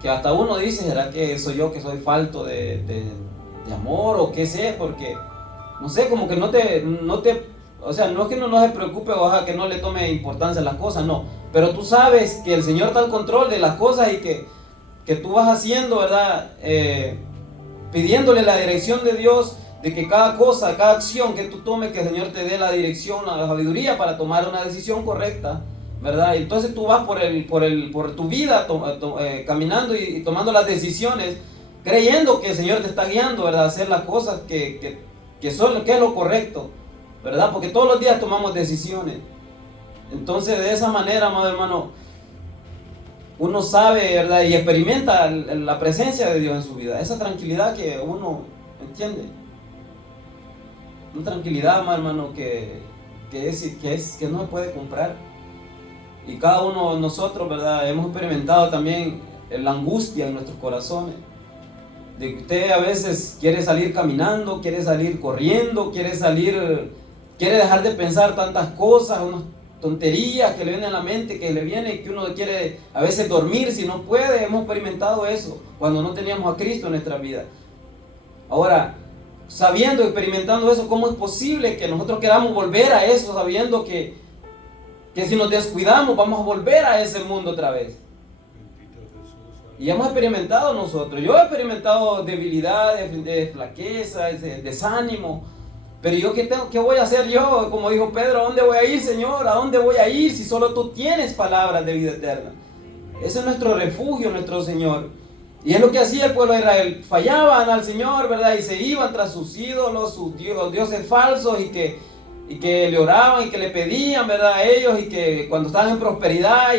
que hasta uno dice: ¿será que soy yo que soy falto de amor o qué sé? Porque, no sé, como que no te, o sea, no es que no se preocupe, o que no le tome importancia a las cosas, no, pero tú sabes que el Señor está al control de las cosas, y que tú vas haciendo, ¿verdad? Pidiéndole la dirección de Dios, de que cada cosa, cada acción que tú tomes, que el Señor te dé la dirección, la sabiduría para tomar una decisión correcta, ¿verdad? Y entonces tú vas por tu vida caminando y tomando las decisiones, creyendo que el Señor te está guiando, ¿verdad? A hacer las cosas que es lo correcto, ¿verdad? Porque todos los días tomamos decisiones. Entonces, de esa manera, amado hermano, uno sabe, ¿verdad? Y experimenta la presencia de Dios en su vida, esa tranquilidad que uno entiende. Una tranquilidad, hermano, que no se puede comprar. Y cada uno de nosotros, ¿verdad? Hemos experimentado también la angustia en nuestros corazones. De que usted a veces quiere salir caminando, quiere salir corriendo, quiere dejar de pensar tantas cosas, unas tonterías que le vienen a la mente, que uno quiere a veces dormir si no puede. Hemos experimentado eso cuando no teníamos a Cristo en nuestra vida. Ahora, sabiendo, experimentando eso, ¿cómo es posible que nosotros queramos volver a eso, sabiendo que si nos descuidamos vamos a volver a ese mundo otra vez? Y hemos experimentado nosotros. Yo he experimentado debilidades, de flaqueza, de desánimo. Pero yo, ¿qué voy a hacer yo? Como dijo Pedro: ¿a dónde voy a ir, Señor? ¿A dónde voy a ir si solo tú tienes palabras de vida eterna? Ese es nuestro refugio, nuestro Señor. Y es lo que hacía el pueblo de Israel. Fallaban al Señor, ¿verdad? Y se iban tras sus ídolos, sus dioses falsos, y que le oraban y que le pedían, ¿verdad? A ellos, y que cuando estaban en prosperidad,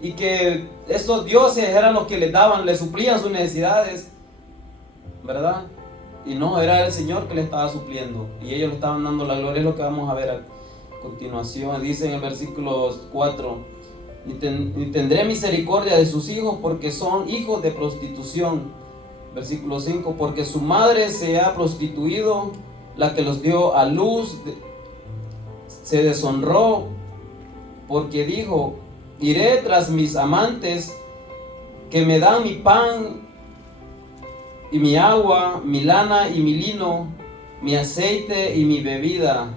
y que esos dioses eran los que les suplían sus necesidades, ¿verdad? Y no, era el Señor que le estaba supliendo. Y ellos le estaban dando la gloria. Es lo que vamos a ver a continuación. Dice en el versículo 4: ni tendré misericordia de sus hijos, porque son hijos de prostitución. Versículo 5: porque su madre se ha prostituido, la que los dio a luz se deshonró, porque dijo: iré tras mis amantes, que me dan mi pan y mi agua, mi lana y mi lino, mi aceite y mi bebida.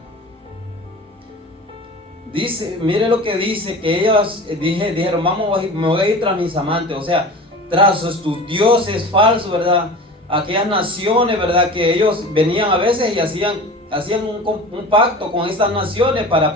Dice, mire lo que dice, que ellos dijeron, me voy a ir tras mis amantes, o sea, tras sus dioses falsos, ¿verdad? Aquellas naciones, ¿verdad? Que ellos venían a veces y hacían un pacto con estas naciones para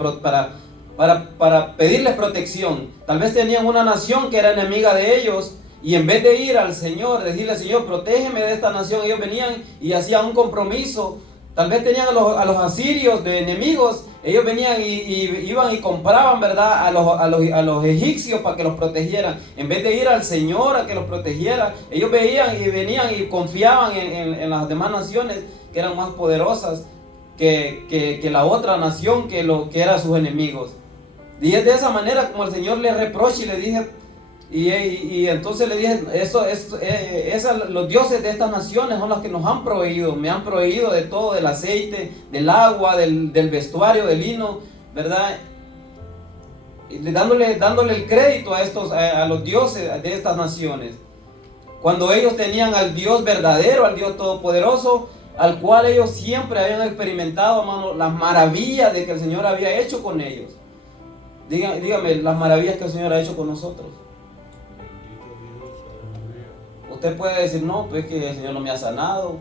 pedirles protección. Tal vez tenían una nación que era enemiga de ellos, y en vez de ir al Señor, decirle: Señor, protégeme de esta nación, ellos venían y hacían un compromiso. Tal vez tenían a los asirios de enemigos, ellos venían y iban y compraban, ¿verdad?, a los egipcios para que los protegieran. En vez de ir al Señor a que los protegiera, ellos veían y venían y confiaban en las demás naciones que eran más poderosas que la otra nación que eran sus enemigos. Y es de esa manera como el Señor les reprocha, y le dije, y entonces le dije, los dioses de estas naciones son los que nos han proveído, me han proveído de todo, del aceite, del agua, del vestuario, del lino, ¿verdad? Y dándole el crédito a los dioses de estas naciones, cuando ellos tenían al Dios verdadero, al Dios todopoderoso, al cual ellos siempre habían experimentado, hermano, las maravillas de que el Señor había hecho con ellos. Dígame las maravillas que el Señor ha hecho con nosotros. Usted puede decir: no, pues que el Señor no me ha sanado.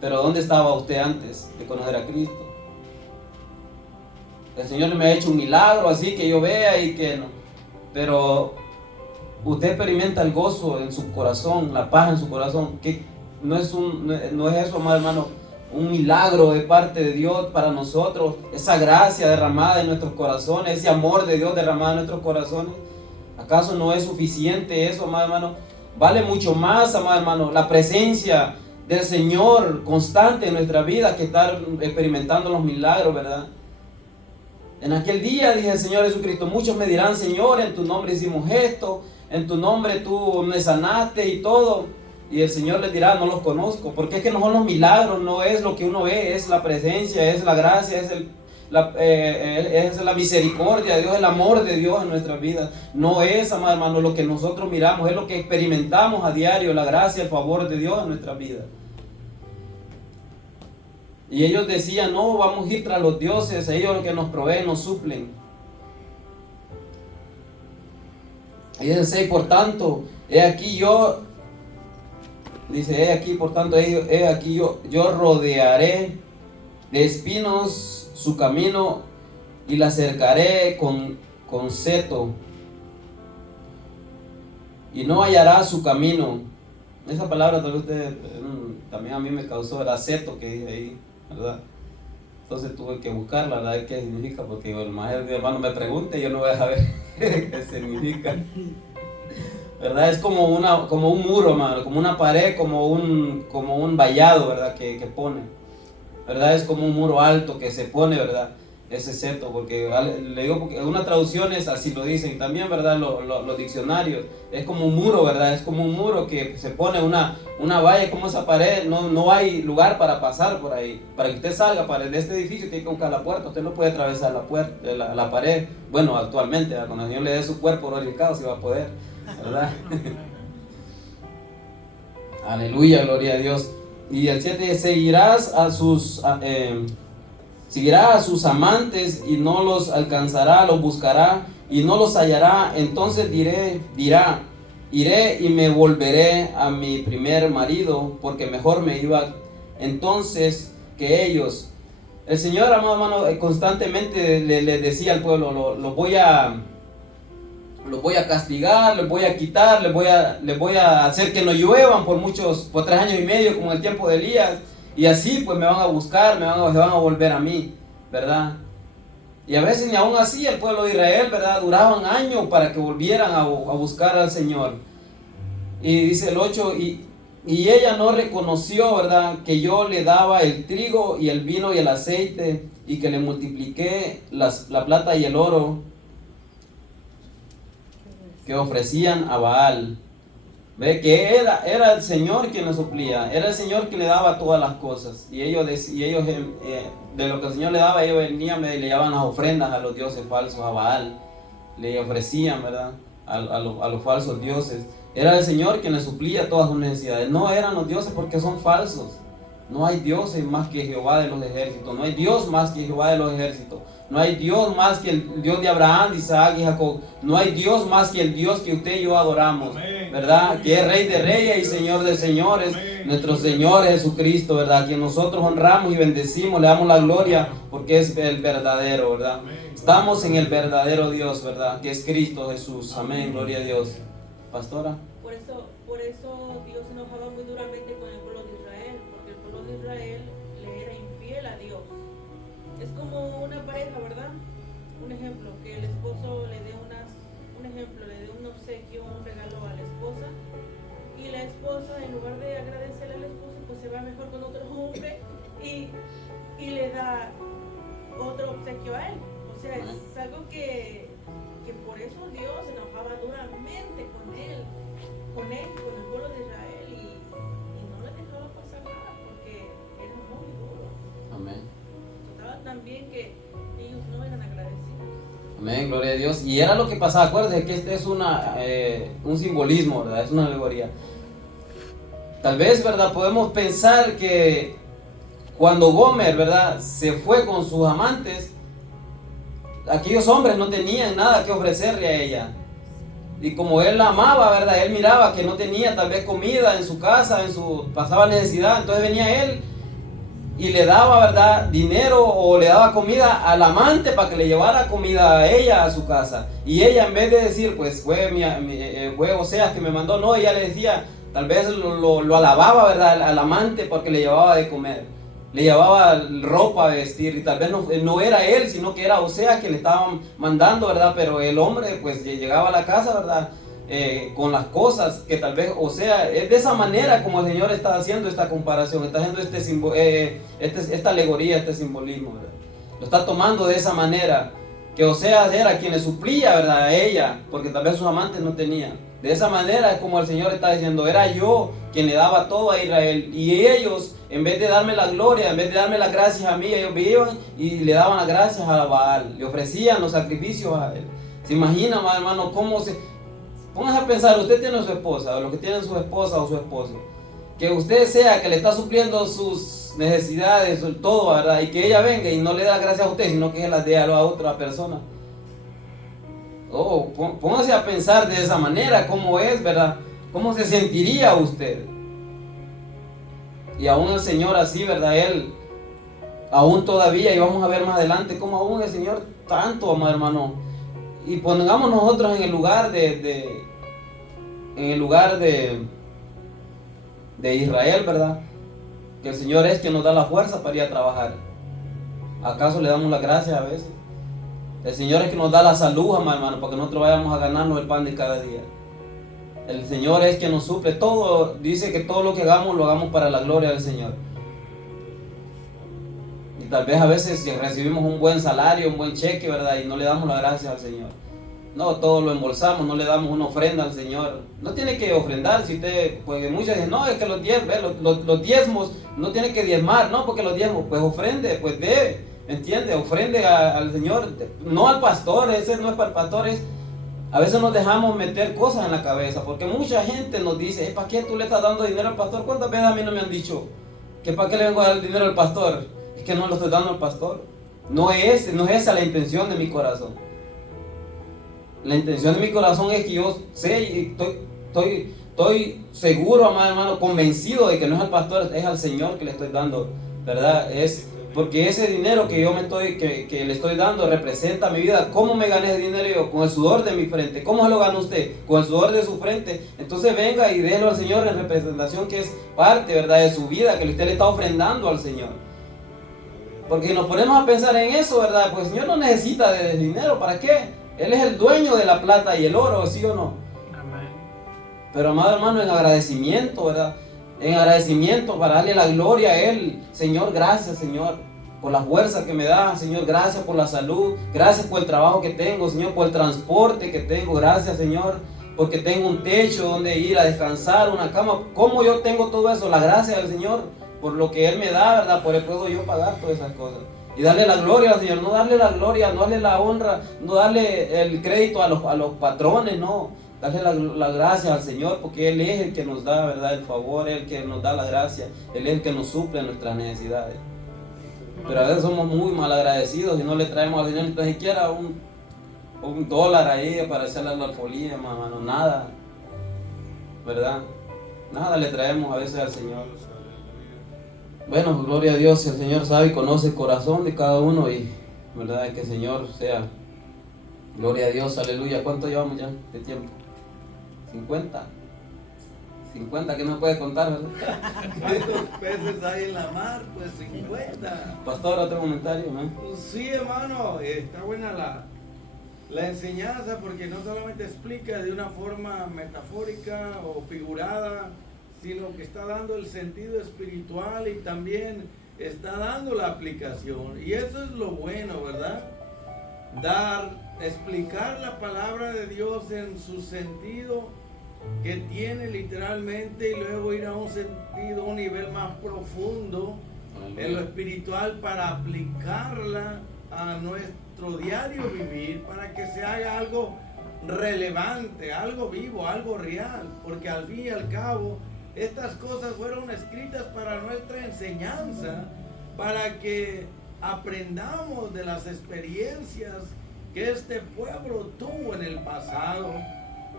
Pero ¿dónde estaba usted antes de conocer a Cristo? El Señor no me ha hecho un milagro así que yo vea y que no. Pero usted experimenta el gozo en su corazón, la paz en su corazón. Que no es eso, amado hermano, un milagro de parte de Dios para nosotros. Esa gracia derramada en nuestros corazones, ese amor de Dios derramado en nuestros corazones. ¿Acaso no es suficiente eso, amado hermano? Vale mucho más, amado hermano, la presencia del Señor constante en nuestra vida que estar experimentando los milagros, ¿verdad? En aquel día, dije el Señor Jesucristo, muchos me dirán: Señor, en tu nombre hicimos esto, en tu nombre tú me sanaste y todo. Y el Señor les dirá: no los conozco. Porque es que no son los milagros, no es lo que uno ve, es la presencia, es la gracia, es la misericordia de Dios, el amor de Dios en nuestras vidas. No es, amado hermano, lo que nosotros miramos, es lo que experimentamos a diario, la gracia, el favor de Dios en nuestras vidas. Y ellos decían: no, vamos a ir tras los dioses, ellos los que nos proveen, nos suplen. Y dice 6: por tanto, he aquí yo, dice, he aquí, por tanto, he aquí yo rodearé de espinos su camino, y la cercaré con seto, y no hallará su camino. Esa palabra tal vez usted, también a mí me causó el aceto que dice ahí, ¿verdad? Entonces tuve que buscarla, ¿verdad? ¿Qué significa? Porque el maestro de hermano me pregunte, yo no voy a saber qué significa, ¿verdad? Es como un muro, hermano, como una pared, como un vallado, ¿verdad? Que pone, ¿verdad? Es como un muro alto que se pone, ¿verdad? Ese seto, porque le digo, porque algunas traducciones así lo dicen también, ¿verdad? Los diccionarios, es como un muro, ¿verdad? Es como un muro que se pone una valla, como esa pared, no hay lugar para pasar por ahí. Para que usted salga de este edificio tiene que buscar la puerta, usted no puede atravesar la pared. Bueno, actualmente, ¿verdad? Cuando el Señor le dé su cuerpo glorificado, sí va a poder, ¿verdad? Aleluya, gloria a Dios. Y el 7: seguirás a sus amantes y no los alcanzará, los buscará y no los hallará. Entonces dirá: iré y me volveré a mi primer marido, porque mejor me iba entonces que ellos. El Señor, amado hermano, constantemente le decía al pueblo: los voy a castigar, les voy a quitar, les voy a hacer que no lluevan por 3 años y medio, como en el tiempo de Elías. Y así pues me van a buscar, se van a volver a mí, ¿verdad? Y a veces ni aún así el pueblo de Israel, ¿verdad? Duraban años para que volvieran a buscar al Señor. Y dice el 8: Y ella no reconoció, ¿verdad?, que yo le daba el trigo y el vino y el aceite, y que le multipliqué la plata y el oro que ofrecían a Baal. Ve que era el Señor quien le suplía, era el Señor quien le daba todas las cosas. Y ellos de lo que el Señor le daba, ellos venían y le llevaban las ofrendas a los dioses falsos, a Baal. Le ofrecían, ¿verdad?, a los falsos dioses. Era el Señor quien le suplía todas sus necesidades. No eran los dioses porque son falsos. No hay dioses más que Jehová de los ejércitos. No hay Dios más que Jehová de los ejércitos. No hay Dios más que el Dios de Abraham, de Isaac y Jacob. No hay Dios más que el Dios que usted y yo adoramos, ¿verdad? Que es Rey de Reyes y Señor de Señores. Nuestro Señor Jesucristo, ¿verdad? Que nosotros honramos y bendecimos, le damos la gloria porque es el verdadero, ¿verdad? Estamos en el verdadero Dios, ¿verdad? Que es Cristo Jesús. Amén, gloria a Dios. Pastora. Por eso Dios se enojaba muy duramente con el pueblo de Israel, porque el pueblo de Israel le era infiel a Dios. Es como una pareja, ¿verdad? Un ejemplo, que el esposo le dé un obsequio, un regalo a la esposa, y la esposa, en lugar de agradecerle al esposo, pues se va mejor con otro hombre y le da otro obsequio a él. O sea, es algo que por eso Dios se enojaba duramente con el pueblo de Israel, y no le dejaba pasar nada porque era muy duro. Amén. Notaba también que ellos no eran agradecidos. Amén, gloria a Dios. Y era lo que pasaba. Acuérdense que este es un simbolismo, ¿verdad? Es una alegoría. Tal vez, ¿verdad?, podemos pensar que cuando Gomer, ¿verdad?, se fue con sus amantes, aquellos hombres no tenían nada que ofrecerle a ella. Y como él la amaba, ¿verdad?, él miraba que no tenía tal vez comida en su casa, pasaba necesidad, entonces venía él y le daba, ¿verdad?, dinero o le daba comida al amante para que le llevara comida a ella a su casa. Y ella, en vez de decir, pues fue Oseas que me mandó, no, ella le decía, tal vez lo alababa, ¿verdad?, al amante porque le llevaba de comer, le llevaba ropa de vestir, y tal vez no era él, sino que era Oseas que le estaban mandando, ¿verdad? Pero el hombre pues llegaba a la casa, ¿verdad?, con las cosas que tal vez, o sea, es de esa manera como el Señor está haciendo esta comparación, está haciendo esta alegoría, este simbolismo, ¿verdad? Lo está tomando de esa manera, que Oseas era quien le suplía, ¿verdad?, a ella, porque tal vez sus amantes no tenían. De esa manera es como el Señor está diciendo, era yo quien le daba todo a Israel, y ellos, en vez de darme la gloria, en vez de darme las gracias a mí, ellos iban y le daban las gracias a Baal, le ofrecían los sacrificios a él. ¿Se imagina, hermano, cómo póngase a pensar, usted tiene a su esposa, o los que tienen su esposa o su esposo, que usted sea que le está supliendo sus necesidades, todo, ¿verdad?, y que ella venga y no le da gracias a usted, sino que se las dé a otra persona. Oh, póngase a pensar de esa manera, cómo es, ¿verdad? ¿Cómo se sentiría usted? Y aún el Señor así, ¿verdad? Él, aún todavía, y vamos a ver más adelante, cómo aún el Señor tanto, amado hermano. Y pongamos nosotros en el lugar de Israel, ¿verdad? Que el Señor es quien nos da la fuerza para ir a trabajar. ¿Acaso le damos las gracias a veces? El Señor es quien nos da la salud, amado hermano, para que nosotros vayamos a ganarnos el pan de cada día. El Señor es quien nos suple todo. Dice que todo lo que hagamos, lo hagamos para la gloria del Señor. Y tal vez a veces si recibimos un buen salario, un buen cheque, ¿verdad?, y no le damos las gracias al Señor. No, todo lo embolsamos, no le damos una ofrenda al Señor. No tiene que ofrendar, si usted, pues muchos dicen, no, es que los diezmos, no tiene que diezmar, no, porque los diezmos, pues ofrende, pues debe, ¿entiende? Ofrende al Señor, no al pastor, ese no es para el pastor, a veces nos dejamos meter cosas en la cabeza, porque mucha gente nos dice, ¿para qué tú le estás dando dinero al pastor? ¿Cuántas veces a mí no me han dicho que para qué le vengo a dar el dinero al pastor? Es que no lo estoy dando al pastor. No es esa la intención de mi corazón. La intención de mi corazón es que yo sé y estoy seguro, amado hermano, convencido de que no es al pastor, es al Señor que le estoy dando, ¿verdad? Es porque ese dinero que yo que le estoy dando representa mi vida. ¿Cómo me gané ese dinero yo? Con el sudor de mi frente. ¿Cómo se lo gana usted? Con el sudor de su frente. Entonces venga y déjelo al Señor en representación, que es parte, ¿verdad?, de su vida, que usted le está ofrendando al Señor. Porque si nos ponemos a pensar en eso, ¿verdad?, pues el Señor no necesita de dinero. ¿Para qué? Él es el dueño de la plata y el oro, ¿sí o no? Amén. Pero, amado hermano, en agradecimiento, ¿verdad? en agradecimiento, para darle la gloria a Él. Señor, gracias, Señor, por la fuerza que me da. Señor, gracias por la salud. Gracias por el trabajo que tengo, Señor, por el transporte que tengo. Gracias, Señor, porque tengo un techo donde ir a descansar, una cama. ¿Cómo yo tengo todo eso? La gracia del Señor, por lo que Él me da, ¿verdad? Por Él puedo yo pagar todas esas cosas. Y darle la gloria al Señor, no darle la gloria, no darle la honra, no darle el crédito a los patrones, no. Darle la gracia al Señor, porque Él es el que nos da, ¿verdad?, el favor, Él que nos da la gracia, Él es el que nos suple nuestras necesidades. Pero a veces somos muy mal agradecidos y no le traemos al Señor ni siquiera un dólar ahí para hacerle la alfolía, hermano, nada, ¿verdad? Nada le traemos a veces al Señor. Bueno, gloria a Dios, el Señor sabe y conoce el corazón de cada uno y, ¿verdad?, que el Señor sea. Gloria a Dios, aleluya. ¿Cuánto llevamos ya de tiempo? 50. 50, que no puede contar, ¿verdad? ¿Cuántos peces hay en la mar? Pues 50. Pastor, otro comentario, ¿no? Sí, hermano, está buena la enseñanza, porque no solamente explica de una forma metafórica o figurada, sino que está dando el sentido espiritual y también está dando la aplicación. Y eso es lo bueno, ¿verdad? Explicar la palabra de Dios en su sentido que tiene literalmente, y luego ir a un sentido, un nivel más profundo en lo espiritual para aplicarla a nuestro diario vivir, para que se haga algo relevante, algo vivo, algo real, porque al fin y al cabo estas cosas fueron escritas para nuestra enseñanza, para que aprendamos de las experiencias que este pueblo tuvo en el pasado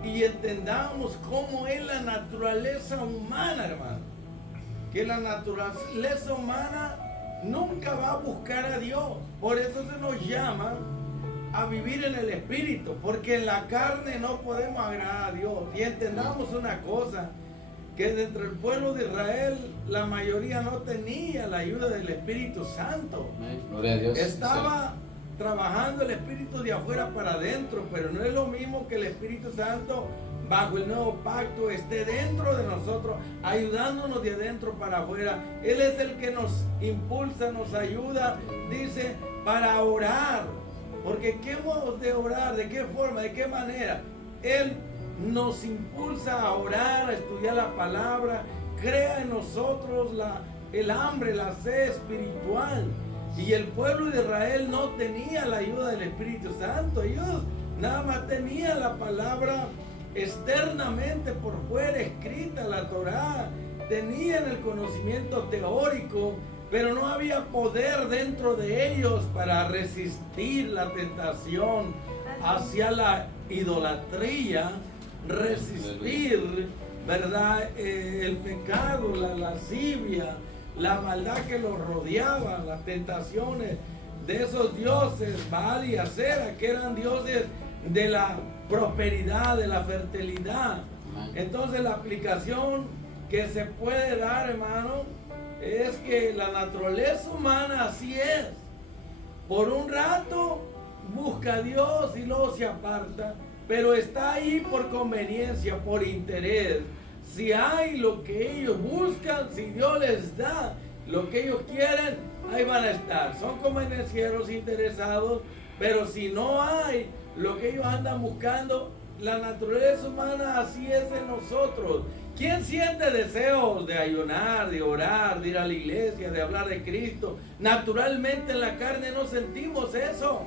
y entendamos cómo es la naturaleza humana, hermano. Que la naturaleza humana nunca va a buscar a Dios. Por eso se nos llama a vivir en el Espíritu, porque en la carne no podemos agradar a Dios. Y entendamos una cosa, que dentro del pueblo de Israel la mayoría no tenía la ayuda del Espíritu Santo. Gloria a Dios. Estaba trabajando el Espíritu de afuera para adentro, pero no es lo mismo que el Espíritu Santo bajo el nuevo pacto esté dentro de nosotros, ayudándonos de adentro para afuera. Él es el que nos impulsa, nos ayuda, dice, para orar. Porque ¿qué hemos de orar? ¿De qué forma? ¿De qué manera? Él nos impulsa a orar, a estudiar la palabra, crea en nosotros el hambre, la sed espiritual. Y el pueblo de Israel no tenía la ayuda del Espíritu Santo. Ellos nada más tenían la palabra externamente por fuera, escrita, la Torá. Tenían el conocimiento teórico, pero no había poder dentro de ellos para resistir la tentación hacia la idolatría, resistir, ¿verdad?, el pecado, la lascivia, la maldad que los rodeaba, las tentaciones de esos dioses, Baal y Acera, que eran dioses de la prosperidad, de la fertilidad. Entonces la aplicación que se puede dar, hermano, es que la naturaleza humana así es. Por un rato busca a Dios y luego se aparta, pero está ahí por conveniencia, por interés. Si hay lo que ellos buscan, si Dios les da lo que ellos quieren, ahí van a estar. Son convenencieros interesados, pero si no hay lo que ellos andan buscando, la naturaleza humana así es en nosotros. ¿Quién siente deseos de ayunar, de orar, de ir a la iglesia, de hablar de Cristo? Naturalmente en la carne no sentimos eso.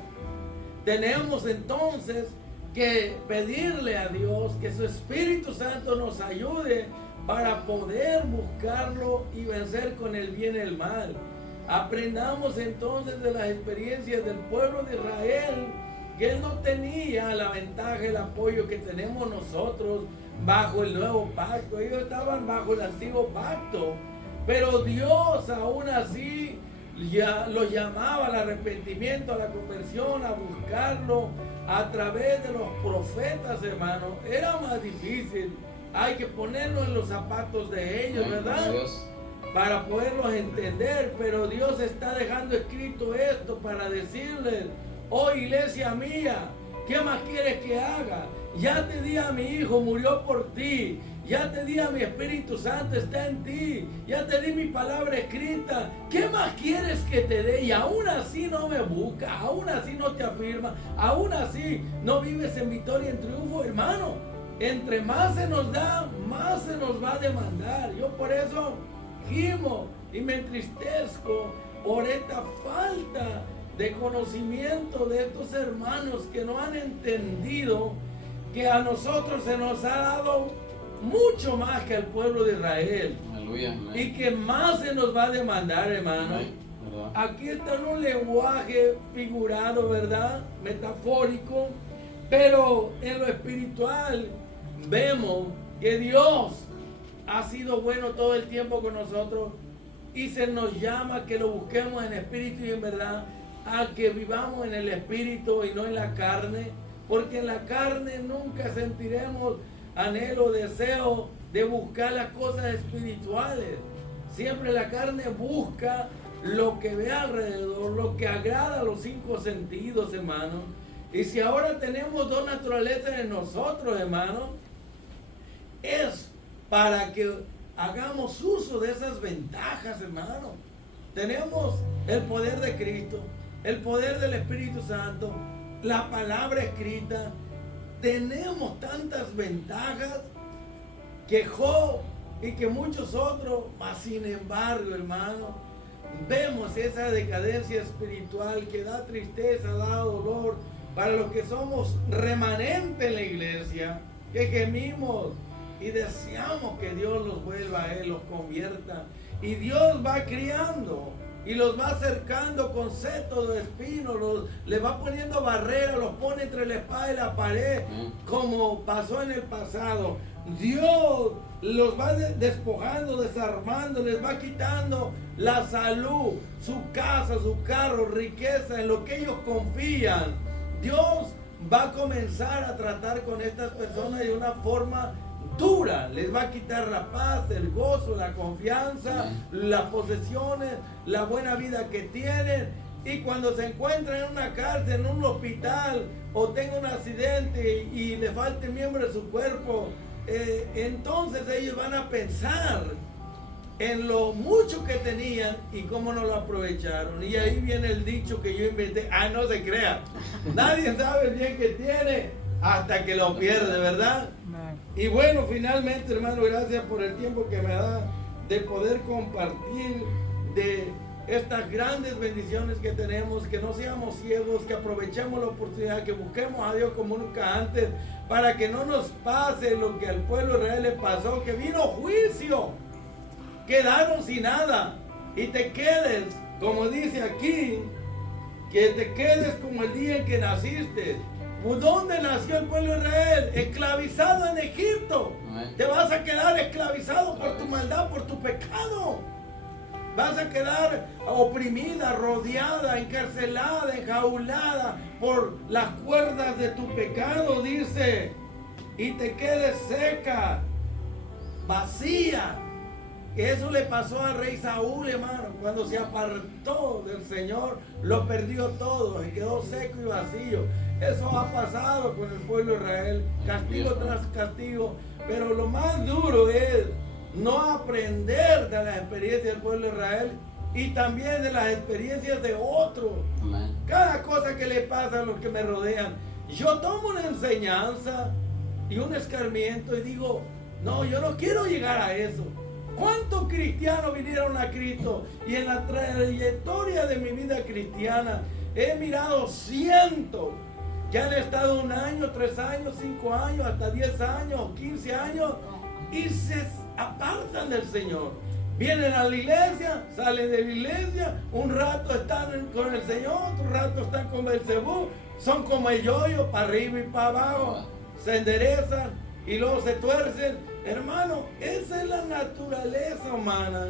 Tenemos entonces que pedirle a Dios que su Espíritu Santo nos ayude para poder buscarlo y vencer con el bien y el mal. Aprendamos entonces de las experiencias del pueblo de Israel, que él no tenía la ventaja, el apoyo que tenemos nosotros bajo el nuevo pacto. Ellos estaban bajo el antiguo pacto, pero Dios aún así ya los llamaba al arrepentimiento, a la conversión, a buscarlo a través de los profetas, hermano. Era más difícil. Hay que ponernos en los zapatos de ellos, ¿verdad?, para poderlos entender. Pero Dios está dejando escrito esto para decirles: oh iglesia mía, ¿qué más quieres que haga? Ya te di a mi hijo, murió por ti. Ya te di a mi Espíritu Santo, está en ti. Ya te di mi palabra escrita. ¿Qué más quieres que te dé? Y aún así no me buscas, aún así no te afirmas, aún así no vives en victoria, en triunfo, hermano. Entre más se nos da, más se nos va a demandar. Yo por eso gimo y me entristezco por esta falta de conocimiento de estos hermanos que no han entendido que a nosotros se nos ha dado mucho más que al pueblo de Israel. Aleluya. Amén. Y que más se nos va a demandar, hermano. Amén. ¿Verdad? Aquí está en un lenguaje figurado, ¿verdad? Metafórico. Pero en lo espiritual vemos que Dios ha sido bueno todo el tiempo con nosotros. Y se nos llama que lo busquemos en espíritu y en verdad. A que vivamos en el espíritu y no en la carne. Porque en la carne nunca sentiremos anhelo, deseo de buscar las cosas espirituales. Siempre la carne busca lo que ve alrededor, lo que agrada a los 5 sentidos, hermano. Y si ahora tenemos 2 naturalezas en nosotros, hermano, es para que hagamos uso de esas ventajas, hermano. Tenemos el poder de Cristo, el poder del Espíritu Santo, la palabra escrita. Tenemos tantas ventajas que Job y que muchos otros, mas sin embargo, hermano, vemos esa decadencia espiritual que da tristeza, da dolor para los que somos remanentes en la iglesia, que gemimos y deseamos que Dios los vuelva a Él, los convierta. Y Dios va criando y los va acercando con setos de espinos, les va poniendo barreras, los pone entre la espada y la pared, como pasó en el pasado. Dios los va despojando, desarmando, les va quitando la salud, su casa, su carro, riqueza, en lo que ellos confían. Dios va a comenzar a tratar con estas personas de una forma dura. Les va a quitar la paz, el gozo, la confianza, las posesiones, la buena vida que tienen. Y cuando se encuentran en una cárcel, en un hospital, o tenga un accidente y le falte miembro de su cuerpo, entonces ellos van a pensar en lo mucho que tenían y cómo no lo aprovecharon. Y ahí viene el dicho que yo inventé: no se crea, nadie sabe el bien que tiene hasta que lo pierde, ¿verdad? Y bueno, finalmente, hermano, gracias por el tiempo que me da de poder compartir de estas grandes bendiciones que tenemos, que no seamos ciegos, que aprovechemos la oportunidad, que busquemos a Dios como nunca antes, para que no nos pase lo que al pueblo de Israel le pasó, que vino juicio, quedaron sin nada, y te quedes, como dice aquí, que te quedes como el día en que naciste. ¿Dónde nació el pueblo de Israel? Esclavizado en Egipto. Te vas a quedar esclavizado por tu maldad, por tu pecado. Vas a quedar oprimida, rodeada, encarcelada, enjaulada por las cuerdas de tu pecado, dice. Y te quedes seca, vacía. Eso le pasó al rey Saúl, hermano. Cuando se apartó del Señor, lo perdió todo y quedó seco y vacío. Eso ha pasado con el pueblo de Israel, castigo tras castigo. Pero lo más duro es no aprender de las experiencias del pueblo de Israel y también de las experiencias de otros. Cada cosa que le pasa a los que me rodean, yo tomo una enseñanza y un escarmiento y digo: no, yo no quiero llegar a eso. ¿Cuántos cristianos vinieron a Cristo? Y en la trayectoria de mi vida cristiana he mirado cientos que han estado 1 año, 3 años, 5 años, hasta 10 años, 15 años y se apartan del Señor. Vienen a la iglesia, salen de la iglesia, un rato están con el Señor, otro rato están con Belcebú, son como el yoyo, para arriba y para abajo, se enderezan y luego se tuercen. Hermano, esa es la naturaleza humana.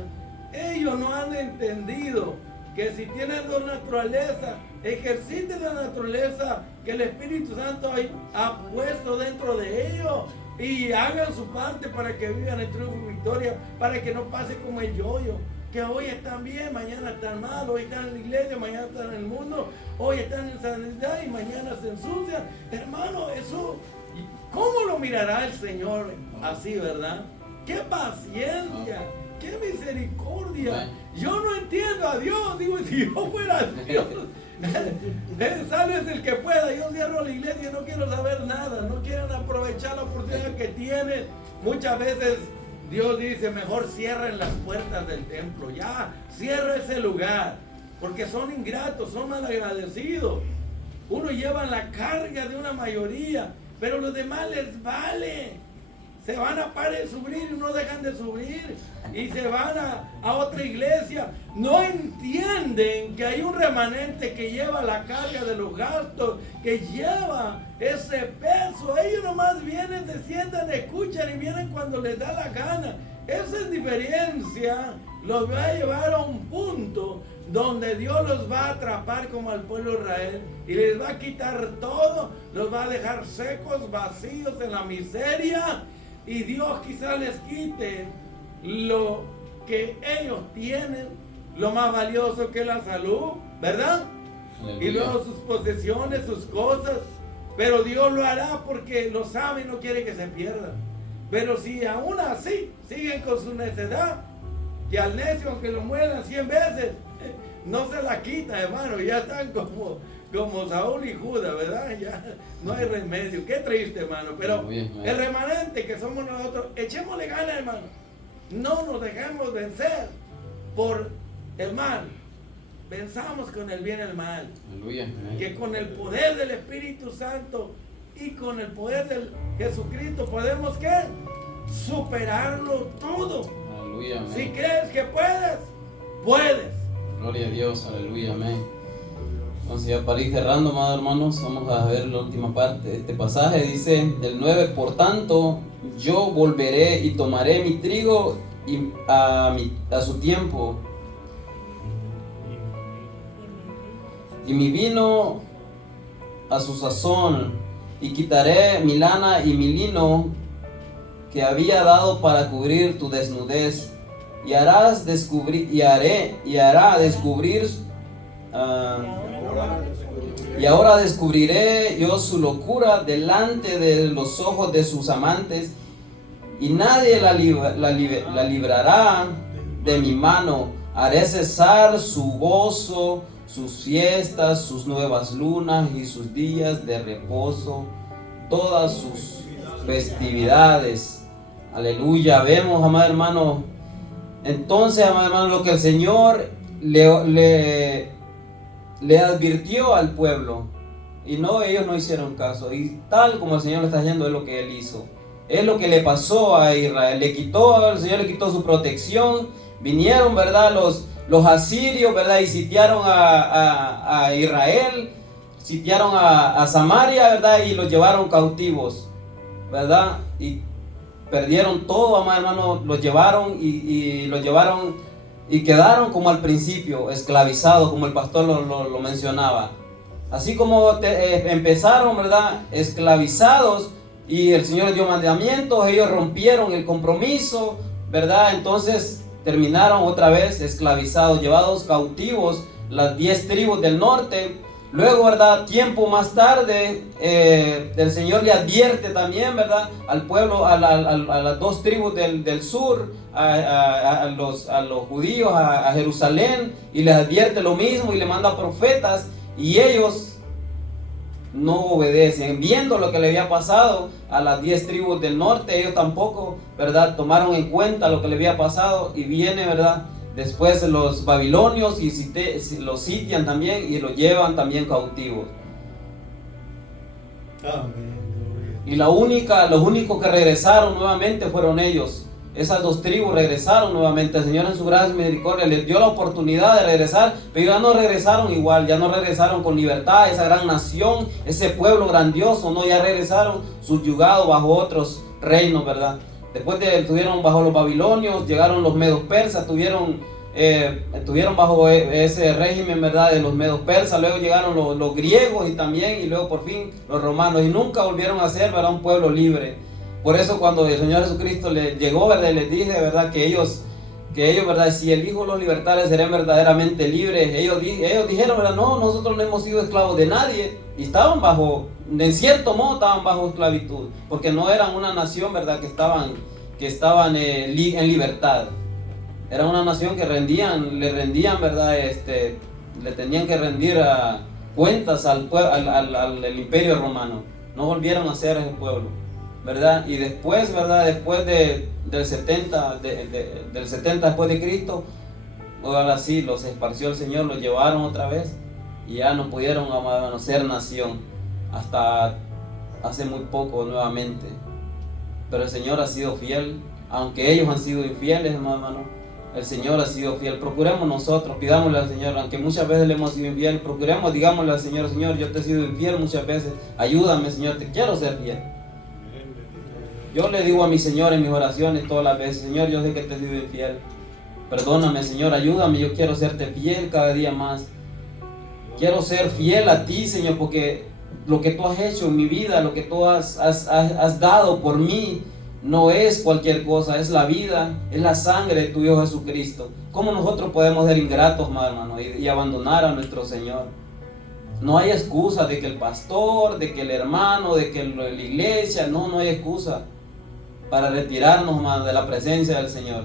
Ellos no han entendido que si tienen 2 naturalezas, ejerciten la naturaleza que el Espíritu Santo ha puesto dentro de ellos y hagan su parte para que vivan en triunfo y victoria, para que no pase como el yoyo, que hoy están bien, mañana están mal, hoy están en la iglesia, mañana están en el mundo, hoy están en sanidad y mañana se ensucian. Hermano, eso ¿Cómo lo mirará el Señor así, verdad? ¡Qué paciencia! ¡Qué misericordia! Yo no entiendo a Dios. Digo, si yo fuera Dios, sálvese el que pueda. Yo cierro la iglesia y no quiero saber nada. No quieren aprovechar la oportunidad que tienen. Muchas veces Dios dice, mejor cierren las puertas del templo. Ya, cierra ese lugar. Porque son ingratos, son malagradecidos. Uno lleva la carga de una mayoría, pero los demás les vale. Se van a parar de subir y no dejan de subir. Y se van a otra iglesia. No entienden que hay un remanente que lleva la carga de los gastos, que lleva ese peso. Ellos nomás vienen, se sientan, escuchan y vienen cuando les da la gana. Esa indiferencia los va a llevar a un punto donde Dios los va a atrapar como al pueblo de Israel y les va a quitar todo, los va a dejar secos, vacíos en la miseria. Y Dios quizás les quite lo que ellos tienen, lo más valioso que es la salud, ¿verdad? Aleluya. Y luego sus posesiones, sus cosas. Pero Dios lo hará porque lo sabe y no quiere que se pierdan. Pero si aún así siguen con su necedad, que al necio aunque lo mueran 100 veces, no se la quita, hermano. Ya están como Saúl y Judas, ¿verdad? Ya no hay remedio. Qué triste, hermano. Pero el remanente que somos nosotros, echémosle ganas, hermano. No nos dejemos vencer por el mal. Venzamos con el bien el mal. Aleluya. Que con el poder del Espíritu Santo y con el poder del Jesucristo podemos, ¿qué? Superarlo todo. Aleluya. Si crees que puedes, puedes. Gloria a Dios, aleluya, amén. Entonces ya para ir cerrando, amados hermanos, vamos a ver la última parte de este pasaje. Dice el 9, por tanto, yo volveré y tomaré mi trigo a su tiempo, y mi vino a su sazón, y quitaré mi lana y mi lino que había dado para cubrir tu desnudez, y hará descubrir y ahora descubriré yo su locura delante de los ojos de sus amantes, y nadie la librará de mi mano. Haré cesar su gozo, sus fiestas, sus nuevas lunas y sus días de reposo, todas sus festividades. Aleluya. Vemos, amado hermano. Entonces, amado hermano, lo que el Señor le advirtió al pueblo, y ellos no hicieron caso, y tal como el Señor le está haciendo es lo que Él hizo. Es lo que le pasó a Israel. El Señor le quitó su protección. Vinieron, ¿verdad?, los asirios, ¿verdad?, y sitiaron a Israel, sitiaron a Samaria, ¿verdad?, y los llevaron cautivos, ¿verdad? Y perdieron todo, amado hermano. Los llevaron y los llevaron y quedaron como al principio, esclavizados, como el pastor lo mencionaba. Así como empezaron, ¿verdad?, esclavizados, y el Señor les dio mandamientos, ellos rompieron el compromiso, ¿verdad? Entonces terminaron otra vez esclavizados, llevados cautivos, las 10 tribus del norte. Luego, ¿verdad?, tiempo más tarde, el Señor le advierte también, ¿verdad?, al pueblo, a las 2 tribus del sur, a los judíos, a Jerusalén, y les advierte lo mismo y le manda profetas, y ellos no obedecen. Viendo lo que le había pasado a las 10 tribus del norte, ellos tampoco, ¿verdad?, tomaron en cuenta lo que le había pasado, y viene, ¿verdad?, después los babilonios y los sitian también y los llevan también cautivos. Amén. Y los únicos que regresaron nuevamente fueron ellos. Esas 2 tribus regresaron nuevamente. El Señor en su gracia y misericordia les dio la oportunidad de regresar, pero ya no regresaron igual, ya no regresaron con libertad. Esa gran nación, ese pueblo grandioso, no, ya regresaron subyugados bajo otros reinos, ¿verdad? Después estuvieron bajo los babilonios, llegaron los medos persas, estuvieron bajo ese régimen, ¿verdad?, de los medos persas. Luego llegaron los griegos y luego por fin los romanos, y nunca volvieron a ser, ¿verdad?, un pueblo libre. Por eso cuando el Señor Jesucristo le llegó, ¿verdad?, les dije, ¿verdad?, que ellos que ellos, ¿verdad? Si el Hijo los libertare serán verdaderamente libres. Ellos dijeron, ¿verdad? No, nosotros no hemos sido esclavos de nadie. Y estaban bajo, en cierto modo estaban bajo esclavitud, porque no eran una nación, ¿verdad? Que estaban en libertad. Era una nación que le rendían, ¿verdad? Le tenían que rendir cuentas al imperio romano. No volvieron a ser ese pueblo, ¿verdad? Y después, ¿verdad? Después del 70 después de Cristo, ahora sí, los esparció el Señor, los llevaron otra vez y ya no pudieron ser nación hasta hace muy poco nuevamente. Pero el Señor ha sido fiel, aunque ellos han sido infieles, hermano. El Señor ha sido fiel. Procuremos nosotros, pidámosle al Señor, aunque muchas veces le hemos sido infiel, procuremos, digámosle al Señor, Señor, yo te he sido infiel muchas veces, ayúdame, Señor, te quiero ser fiel. Yo le digo a mi Señor en mis oraciones todas las veces, Señor, yo sé que te he sido infiel, perdóname, Señor, ayúdame, yo quiero serte fiel cada día más. Quiero ser fiel a ti, Señor, porque lo que tú has hecho en mi vida, lo que tú has dado por mí, no es cualquier cosa, es la vida, es la sangre de tu Hijo Jesucristo. ¿Cómo nosotros podemos ser ingratos, hermano, y abandonar a nuestro Señor? No hay excusa de que el pastor, de que el hermano, de que la iglesia, no hay excusa para retirarnos, hermano, de la presencia del Señor.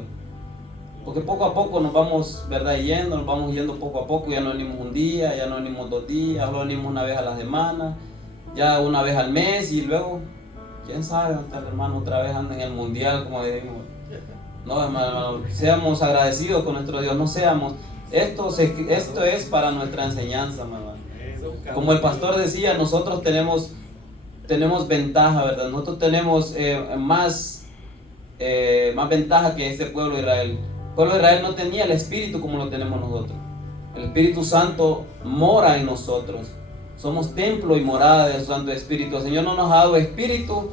Porque poco a poco nos vamos, ¿verdad? Nos vamos yendo poco a poco. Ya no venimos un día, ya no venimos 2 días, solo venimos una vez a la semana, ya una vez al mes, y luego, quién sabe, el hermano otra vez anda en el mundial, como decimos. No, hermano, seamos agradecidos con nuestro Dios, no seamos. Esto es para nuestra enseñanza, hermano. Como el pastor decía, nosotros tenemos ventaja, ¿verdad? Nosotros tenemos más ventaja que este pueblo de Israel. El pueblo de Israel no tenía el Espíritu como lo tenemos nosotros. El Espíritu Santo mora en nosotros. Somos templo y morada del Santo Espíritu. El Señor no nos ha dado espíritu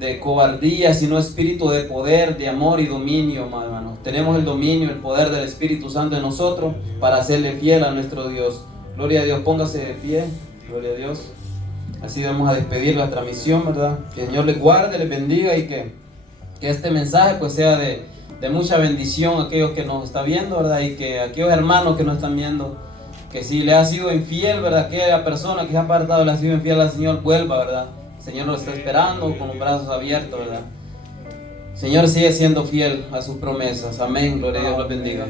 de cobardía, sino espíritu de poder, de amor y dominio, hermanos. Tenemos el dominio, el poder del Espíritu Santo en nosotros para hacerle fiel a nuestro Dios. Gloria a Dios, póngase de pie. Gloria a Dios. Así vamos a despedir la transmisión, ¿verdad? Que el Señor les guarde, les bendiga y que este mensaje pues sea de mucha bendición a aquellos que nos están viendo, ¿verdad? Y que aquellos hermanos que nos están viendo, que si le ha sido infiel, ¿verdad? Aquella persona que se ha apartado le ha sido infiel al Señor, vuelva, ¿verdad? El Señor lo está esperando con los brazos abiertos, ¿verdad? El Señor sigue siendo fiel a sus promesas. Amén. Gloria a Dios, los bendiga.